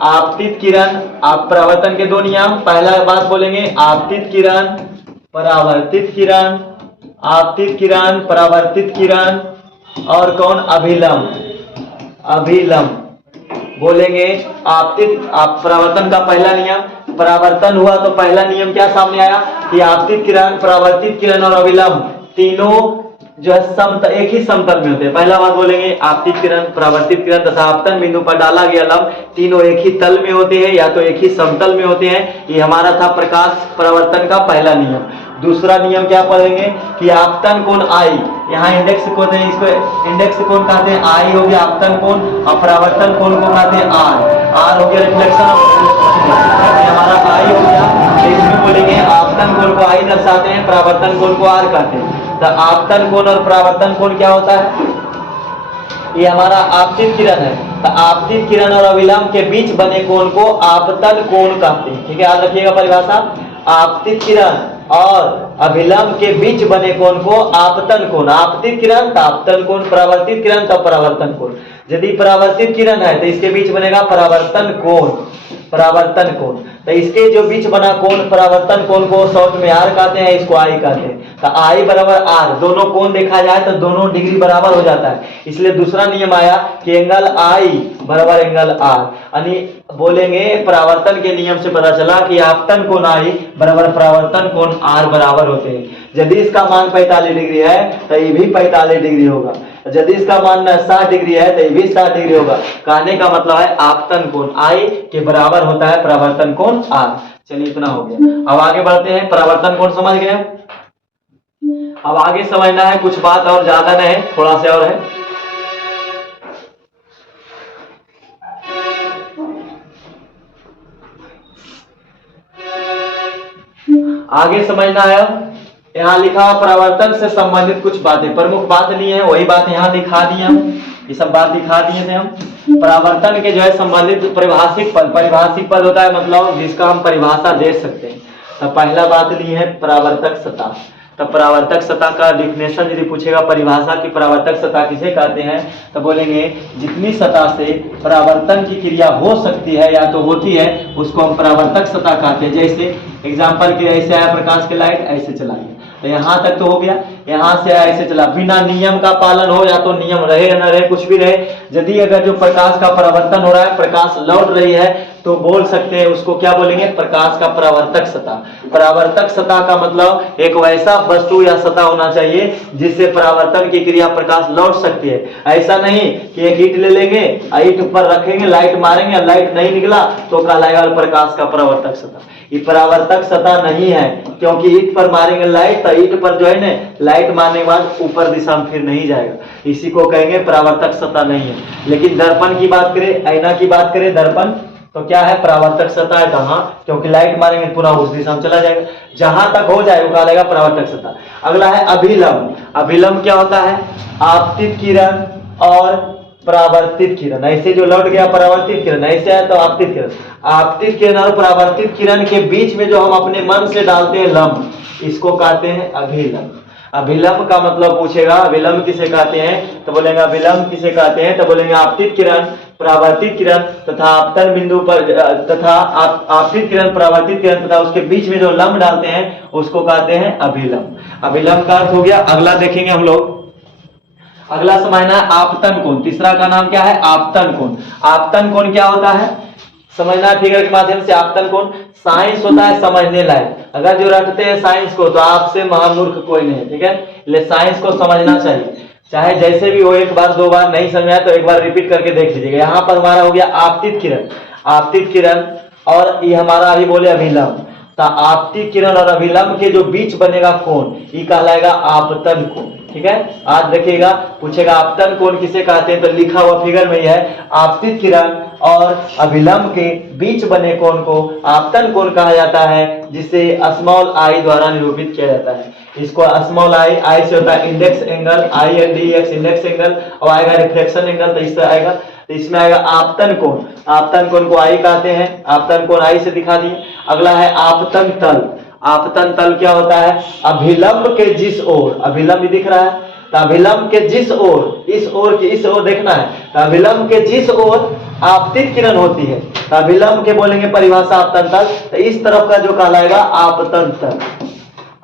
आपतित किरण, आप परावर्तन के दो नियम। पहला बात बोलेंगे आपतित किरण, परावर्तित किरण, आपतित किरण, परावर्तित किरण और कौन, अभिलंब। अभिलंब बोलेंगे आपतित, आप परावर्तन का पहला नियम, परावर्तन हुआ तो पहला नियम क्या सामने आया कि आपतित किरण, परावर्तित किरण और अभिलंब तीनों जो है समतल, एक ही समतल में होते हैं। पहला बात बोलेंगे आपतित किरण, परावर्तित किरण तथा आपतन बिंदु पर डाला गया लंब तीनों एक ही तल में होते हैं या तो एक ही समतल में होते हैं। ये हमारा था प्रकाश परावर्तन का पहला नियम। दूसरा नियम क्या पढ़ेंगे कि आपतन कोण आई, यहाँ इंडेक्स कोण है, इसको इंडेक्स कोण कहते हैं, आई हो गया आपतन कोण और परावर्तन कोण को कहते हैं आर। आर हो गया रिफ्लेक्शन हमारा आई हो गया। इसमें बोलेंगे आपतन कोण को आई दर्शाते हैं, परावर्तन कोण को आर कहते हैं। तो आपतन कोण और परावर्तन कोण क्या होता है, ये हमारा आपतित किरण है। तो आपतित किरण और अभिलंब के बीच बने कोण को आपतन कोण कहते हैं। ठीक है, याद रखिएगा परिभाषा, आपतित किरण और अभिलंब के बीच बने कोण को आपतन कोण, आपतित किरण तो आपतन कोण, परावर्तित किरण तो परावर्तन कोण। यदि परावर्तित किरण है तो इसके बीच बनेगा परावर्तन कोण, परावर्तन कोण। तो इसके जो बीच बना कोण, परावर्तन कोण को शॉर्ट में आर कहते हैं, इसको आई कहते हैं। तो आई बराबर आर, दोनों कोण देखा जाए तो दोनों डिग्री बराबर हो जाता है। इसलिए दूसरा नियम आया कि एंगल आई बराबर एंगल आर, यानी बोलेंगे परावर्तन के नियम से पता चला कि आपतन कोण आई बराबर परावर्तन कोण आर बराबर होते हैं। यदि इसका मान 45 डिग्री है तो ये भी 45 डिग्री होगा, यदि इसका मान 60 डिग्री है तो ये भी 60 डिग्री होगा। कहने का मतलब है आपतन कोण आई के बराबर होता है परावर्तन कोण आर। चलिए इतना हो गया। अब आगे बढ़ते हैं, परावर्तन कोण समझ गए। अब आगे समझना है कुछ बात और, ज्यादा नहीं, थोड़ा सा और है। आगे समझना है, यहाँ लिखा परावर्तन से संबंधित कुछ बातें, प्रमुख बात नहीं है, वही बात यहाँ दिखा दी हम, ये सब बात दिखा दिए थे हम। परावर्तन के जो है संबंधित परिभाषिक पद, परिभाषिक पद होता है मतलब जिसका हम परिभाषा दे सकते हैं। तो पहला बात ली है परावर्तक सतह। तो परावर्तक सतह का डिफिनेशन यदि पूछेगा परिभाषा की परावर्तक सतह किसे कहते हैं, तो बोलेंगे जितनी सतह से परावर्तन की क्रिया हो सकती है या तो होती है उसको हम परावर्तक सतह कहते हैं। जैसे एग्जाम्पल के, ऐसे आया प्रकाश की लाइट, ऐसे चलाइए तो यहाँ तक तो हो गया, यहाँ से ऐसे चला, बिना नियम का पालन हो, या तो नियम रहे या न रहे कुछ भी रहे, यदि अगर जो प्रकाश का परावर्तन हो रहा है, प्रकाश लौट रही है, तो बोल सकते हैं उसको क्या बोलेंगे, प्रकाश का परावर्तक सतह। परावर्तक सतह का मतलब एक वैसा वस्तु या सतह होना चाहिए जिससे परावर्तन की क्रिया प्रकाश लौट सकती है। ऐसा नहीं कि एक ईंट ले लेंगे, ईंट ऊपर रखेंगे, लाइट मारेंगे, लाइट नहीं निकला तो कहलाएगा प्रकाश का परावर्तक सतह। ये परावर्तक सतह नहीं है, क्योंकि ईंट पर मारेंगे लाइट तो ईंट पर जो है ना लाइट मारने के बाद ऊपर दिशा में फिर नहीं जाएगा, इसी को कहेंगे परावर्तक सतह नहीं है। लेकिन दर्पण की बात करें, आईना की बात करें, दर्पण तो क्या है, परावर्तक सतह है। कहाँ, क्योंकि लाइट मारेंगे पूरा उस दिशा में चला जाएगा, जहां तक हो जाए वो कहलाएगा परावर्तक सतह। अगला है अभिलंब। अभिलंब क्या होता है, आपतित किरण और परावर्तित किरण, ऐसे जो लौट गया परावर्तित किरण, ऐसे है तो आपतित किरण। आपतित किरण और परावर्तित किरण के बीच में जो हम अपने मन से डालते हैं लंब, इसको कहते हैं अभिलंब। अभिलंब का मतलब पूछेगा अभिलंब किसे कहते हैं, तो बोलेंगे अभिलंब किसे कहते हैं, तो बोलेंगे आपतित किरण, परावर्तित किरण तथा आपतन बिंदु पर तथा आपतित किरण, परावर्तित किरण तथा उसके बीच में जो लंब डालते हैं उसको कहते हैं अभिलंब। अभिलंब का अर्थ हो गया। अगला देखेंगे हम लोग, अगला समझना है आपतन कोण। तीसरा का नाम क्या है, आपतन कोण। आपतन कोण क्या होता है समझना है फिगर के माध्यम से। आपतन कोण साइंस होता है समझने लायक, अगर जो रटते हैं साइंस को तो आपसे महामूर्ख कोई नहीं है, ठीक है। इसलिए साइंस को समझना चाहिए, चाहे जैसे भी हो, एक बार दो बार नहीं समझा तो एक बार रिपीट करके देख लीजिएगा। यहाँ पर हमारा हो गया आपतित किरण, आपतित किरण और ये हमारा अभी बोले अभिलंब। तो आपतित किरण और अभिलंब के जो बीच बनेगा कोण, ये कहलाएगा आपतन कोण, ठीक है। आज देखिएगा पूछेगा आपतन कोण किसे कहते हैं, तो लिखा हुआ फिगर में ही है आपतित किरण और अभिलंब के बीच बने कोण को आपतन कोण कहा जाता है, जिसे स्मॉल आई द्वारा निरूपित किया जाता है। इसको स्मॉल आई से होता है index angle, I N D X index angle, और आएगा रिफ्लेक्शन एंगल, तो इससे आएगा, तो इसमें आएगा आपतन कोण। आपतन कोण को आई कहते हैं, आपतन कोण आई से दिखा दिए। अगला है आपतन तल। आपतन तल क्या होता है? अभिलंब के जिस ओर, अभिलंब दिख रहा है, तो अभिलंब के जिस ओर, इस ओर की इस ओर देखना है, तो अभिलंब के जिस ओर आपतित किरण होती है, तो अभिलंब के बोलेंगे परिभाषा आपतन तल, तो इस तरफ का जो कहलाएगा आपतन तल।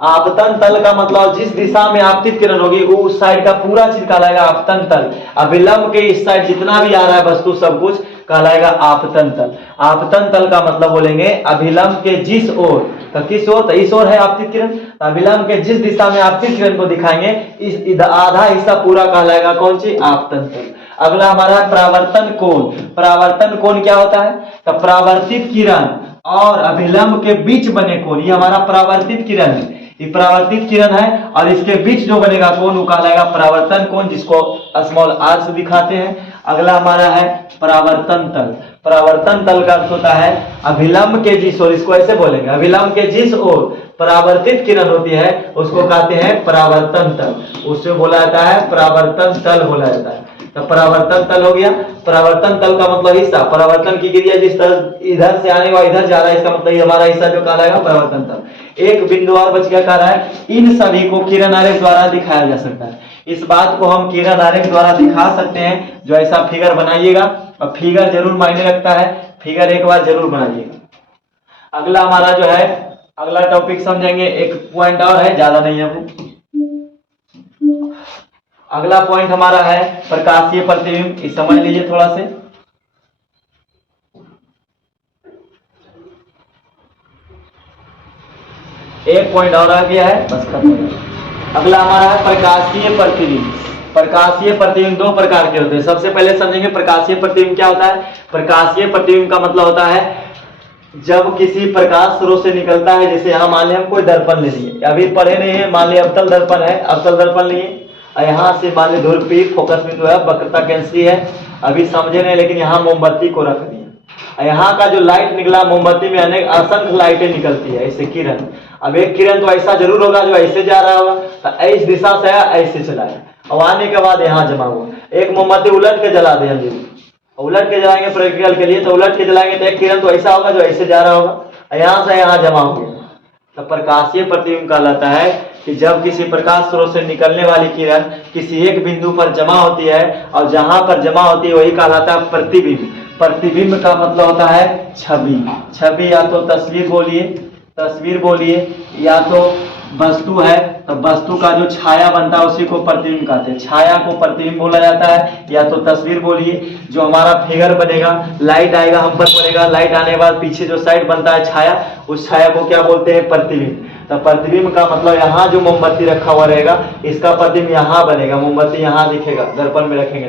आपतन तल का मतलब जिस दिशा में आपतित किरण होगी वो उस साइड का पूरा चीज कहलाएगा आपतन तल। अभिलंब के इस साइड जितना भी आ रहा है वस्तु सब कुछ कहलाएगा आपतन तल। आपतन तल का मतलब बोलेंगे अभिलंब के जिस ओर, तो किस ओर? तो इस ओर है आपतित किरण, तो अभिलंब के जिस दिशा में आपतित किरण को दिखाएंगे इस आधा हिस्सा पूरा कहलाएगा कौन सी? आपतन तल। अगला हमारा है परावर्तन कोण। परावर्तन कोण क्या होता है? तो परावर्तित किरण और अभिलंब के बीच बने कोण, ये हमारा परावर्तित किरण है, ये परावर्तित किरण है और इसके बीच जो बनेगा कोण वो कहलाएगा परावर्तन कोण, जिसको स्मॉल आर से दिखाते हैं। अगला हमारा है परावर्तन तल। परावर्तन तल का अर्थ होता है अभिलंब के जिस ओर, इसको ऐसे बोलेंगे, अभिलंब के जिस ओर परावर्तित किरण होती है उसको कहते हैं परावर्तन तल, उससे बोला जाता है परावर्तन तल बोला जाता है। तो परावर्तन तल हो गया। परावर्तन तल का मतलब हिस्सा, परावर्तन की क्रिया जिस तरह इधर से आने वाला इधर जा रहा है, इसका मतलब हमारा हिस्सा जो कहलाएगा परावर्तन तल। एक बिंदु और बच गया, कह रहा है इन सभी को किरण आरेख द्वारा दिखाया जा सकता है। इस बात को हम किरण आरेख द्वारा दिखा सकते हैं, जो ऐसा फिगर बनाइएगा, और फिगर जरूर मायने रखता है, फिगर एक बार जरूर बनाइएगा। अगला हमारा जो है अगला टॉपिक समझेंगे, एक पॉइंट और है, ज्यादा नहीं है। अगला पॉइंट हमारा है प्रकाशीय प्रतिबिंब, इस समझ लीजिए थोड़ा से। एक पॉइंट और आ गया है, बस खत्म हो गया। अगला हमारा है प्रकाशीय प्रतिबिंब। प्रकाशीय प्रतिबिंब दो प्रकार के होते हैं। सबसे पहले समझेंगे प्रकाशीय प्रतिबिंब क्या होता है। प्रकाशीय प्रतिबिंब का मतलब होता है जब किसी प्रकाश स्रोत से निकलता है, जैसे यहाँ मान लिया हम कोई दर्पण ले लिए, अभी पढ़े नहीं है, मान लिया अवतल दर्पण है, अवतल दर्पण लिए, यहाँ से मान ली धुरपी फोकस बिंदु है, वक्रता कैंची है, अभी समझे नहीं, लेकिन यहाँ मोमबत्ती को रख दिया, यहाँ का जो लाइट निकला, मोमबत्ती में अनेक असंख्य लाइटें निकलती है, ऐसे किरण। अब एक किरण तो ऐसा जरूर होगा जो ऐसे जा रहा होगा, तो इस दिशा से आया ऐसे चला है, अब आने के बाद यहाँ जमा हुआ। एक मोमबत्ती उलट के जला दे, हम उलट के जलाएंगे प्रैक्टिकल के लिए, तो उलट के जलाएंगे तो एक किरण तो ऐसा होगा जो ऐसे जा रहा होगा, यहाँ से यहाँ जमा हो गया। तो प्रकाशीय प्रतिबिंब कहलाता है कि जब किसी प्रकाश स्रोत से निकलने वाली किरण किसी एक बिंदु पर जमा होती है, और जहां पर जमा होती है वही कहलाता है प्रतिबिंब। प्रतिबिंब का मतलब होता है छवि। छवि या तो तस्वीर बोलिए, तस्वीर बोलिए, या तो वस्तु है तो वस्तु का जो छाया बनता है उसी को प्रतिबिंब कहते हैं, छाया को प्रतिबिंब बोला जाता है। या तो तस्वीर बोलिए, जो हमारा फिगर बनेगा, लाइट आएगा हम पर पड़ेगा, लाइट आने के बाद पीछे जो साइड बनता है छाया, उस छाया को क्या बोलते हैं? प्रतिबिंब। तो प्रतिबिंब का मतलब यहाँ जो मोमबत्ती रखा हुआ रहेगा इसका प्रतिबिंब यहाँ बनेगा, मोमबत्ती यहाँ दिखेगा दर्पण में रखेंगे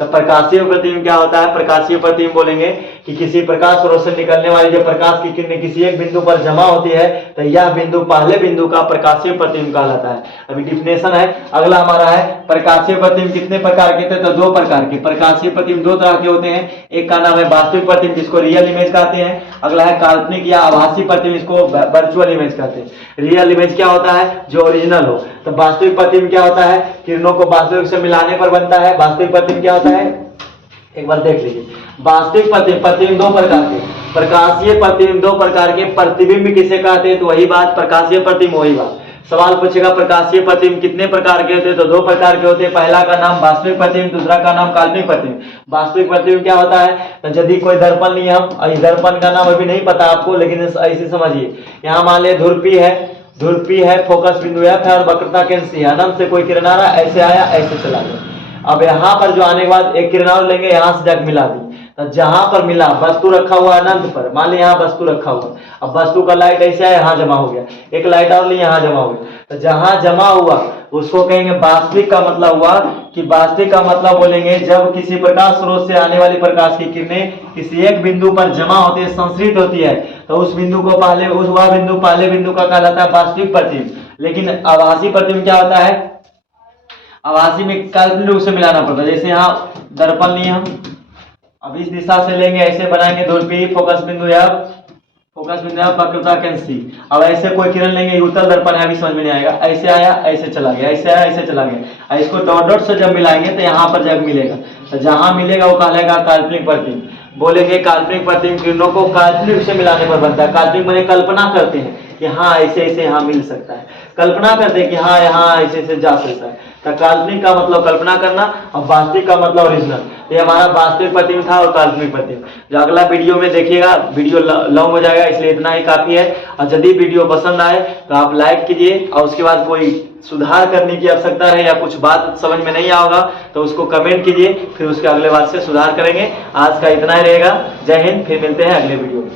तो प्रकाशीय प्रतिबिंब क्या होता है? प्रकाशीय प्रतिबिंब बोलेंगे कि किसी प्रकाश स्रोत से निकलने वाली जो प्रकाश की किरणें किसी एक बिंदु पर जमा होती है, तो यह बिंदु पहले बिंदु का प्रकाशीय प्रतिबिंब कहलाता है। अभी डिफिनेशन है। अगला हमारा है प्रकाशीय प्रतिबिंब कितने प्रकार के थे? तो दो प्रकार के। प्रकाशीय प्रतिबिंब दो तरह के होते हैं, एक का नाम है वास्तविक प्रतिबिंब जिसको रियल इमेज कहते हैं, अगला है काल्पनिक या आभासी प्रतिबिंब इसको वर्चुअल इमेज कहते हैं। रियल इमेज क्या होता है? जो ओरिजिनल हो। तो वास्तविक प्रतिबिंब क्या होता है? किरणों को वास्तविक से मिलाने पर बनता है। वास्तविक प्रतिबिंब क्या होता है? एक बार देख लीजिए। वास्तविक प्रतिबिंब दो प्रकार के, प्रकाशीय प्रतिबिंब दो प्रकार के। प्रतिबिंब किसे कहते हैं? तो वही बात, प्रकाशीय प्रतिबिंब वही बात। सवाल पूछेगा प्रकाशीय प्रतिबिंब कितने प्रकार के होते हैं? तो दो प्रकार के होते हैं। पहला का नाम वास्तविक प्रतिबिंब, दूसरा का नाम काल्पनिक प्रतिबिंब। वास्तविक प्रतिबिंब क्या होता है? तो यदि कोई दर्पण लिए हम, दर्पण का नाम अभी नहीं पता आपको, लेकिन ऐसे समझिए, यहाँ मान लिया धुरपी है, फोकस बिंदु F है और वक्रता कैंची है, अनंत से कोई किरण आ रहा है, ऐसे आया ऐसे चला गया। अब यहाँ पर जो आने के बाद एक किरण और लेंगे, यहाँ से जाकर मिला दी, तो जहां पर मिला वस्तु रखा हुआ अनंत पर, मान लिया यहाँ वस्तु रखा हुआ, अब वस्तु का लाइट ऐसे है, यहाँ जमा हो गया, एक लाइट और ली यहाँ जमा हो गया, तो जहां जमा हुआ उसको कहेंगे वास्तविक। का मतलब हुआ कि वास्तविक का मतलब बोलेंगे जब किसी प्रकाश स्रोत से आने वाली प्रकाश की किरणें किसी एक बिंदु पर जमा होती है, संश्रित होती है, तो उस बिंदु को पहले, उस वह बिंदु पहले बिंदु का कहलाता है वास्तविक प्रतिबिंब। लेकिन आभासी प्रतिबिंब क्या होता है? आभासी में काल्पनिक रूप से मिलाना पड़ता है। जैसे यहाँ दर्पण लिए हम, अब इस दिशा से लेंगे, ऐसे बनाएंगे दूरबीन, फोकस बिंदु या वक्रता कैन सी। अब ऐसे कोई किरण लेंगे, उत्तल दर्पण है, अभी समझ में नहीं आएगा, ऐसे आया ऐसे चला गया, ऐसे आया ऐसे चला गया। इसको डॉट डॉट से जब मिलाएंगे तो यहाँ पर जब मिलेगा, तो जहाँ मिलेगा वो कहलाएगा काल्पनिक प्रतिबिंब। बोलेंगे काल्पनिक प्रतिबिंब किरणों को काल्पनिक से मिलाने पर बनता है। काल्पनिक माने कल्पना करते हैं कि हाँ ऐसे ऐसे यहाँ मिल सकता है, कल्पना करते हैं कि हाँ यहाँ ऐसे ऐसे जा सकता है। तो काल्पनिक का मतलब कल्पना करना और वास्तविक का मतलब ओरिजिनल। ये हमारा वास्तविक प्रतिबिंब था और काल्पनिक प्रतिबिंब। जो अगला वीडियो में देखिएगा, वीडियो लॉन्ग हो जाएगा इसलिए इतना ही काफी है। और यदि वीडियो पसंद आए तो आप लाइक कीजिए, और उसके बाद कोई सुधार करने की आवश्यकता रहे या कुछ बात समझ में नहीं आओगा तो उसको कमेंट कीजिए, फिर उसके अगले बार से सुधार करेंगे। आज का इतना ही रहेगा। जय हिंद, फिर मिलते हैं अगले वीडियो में।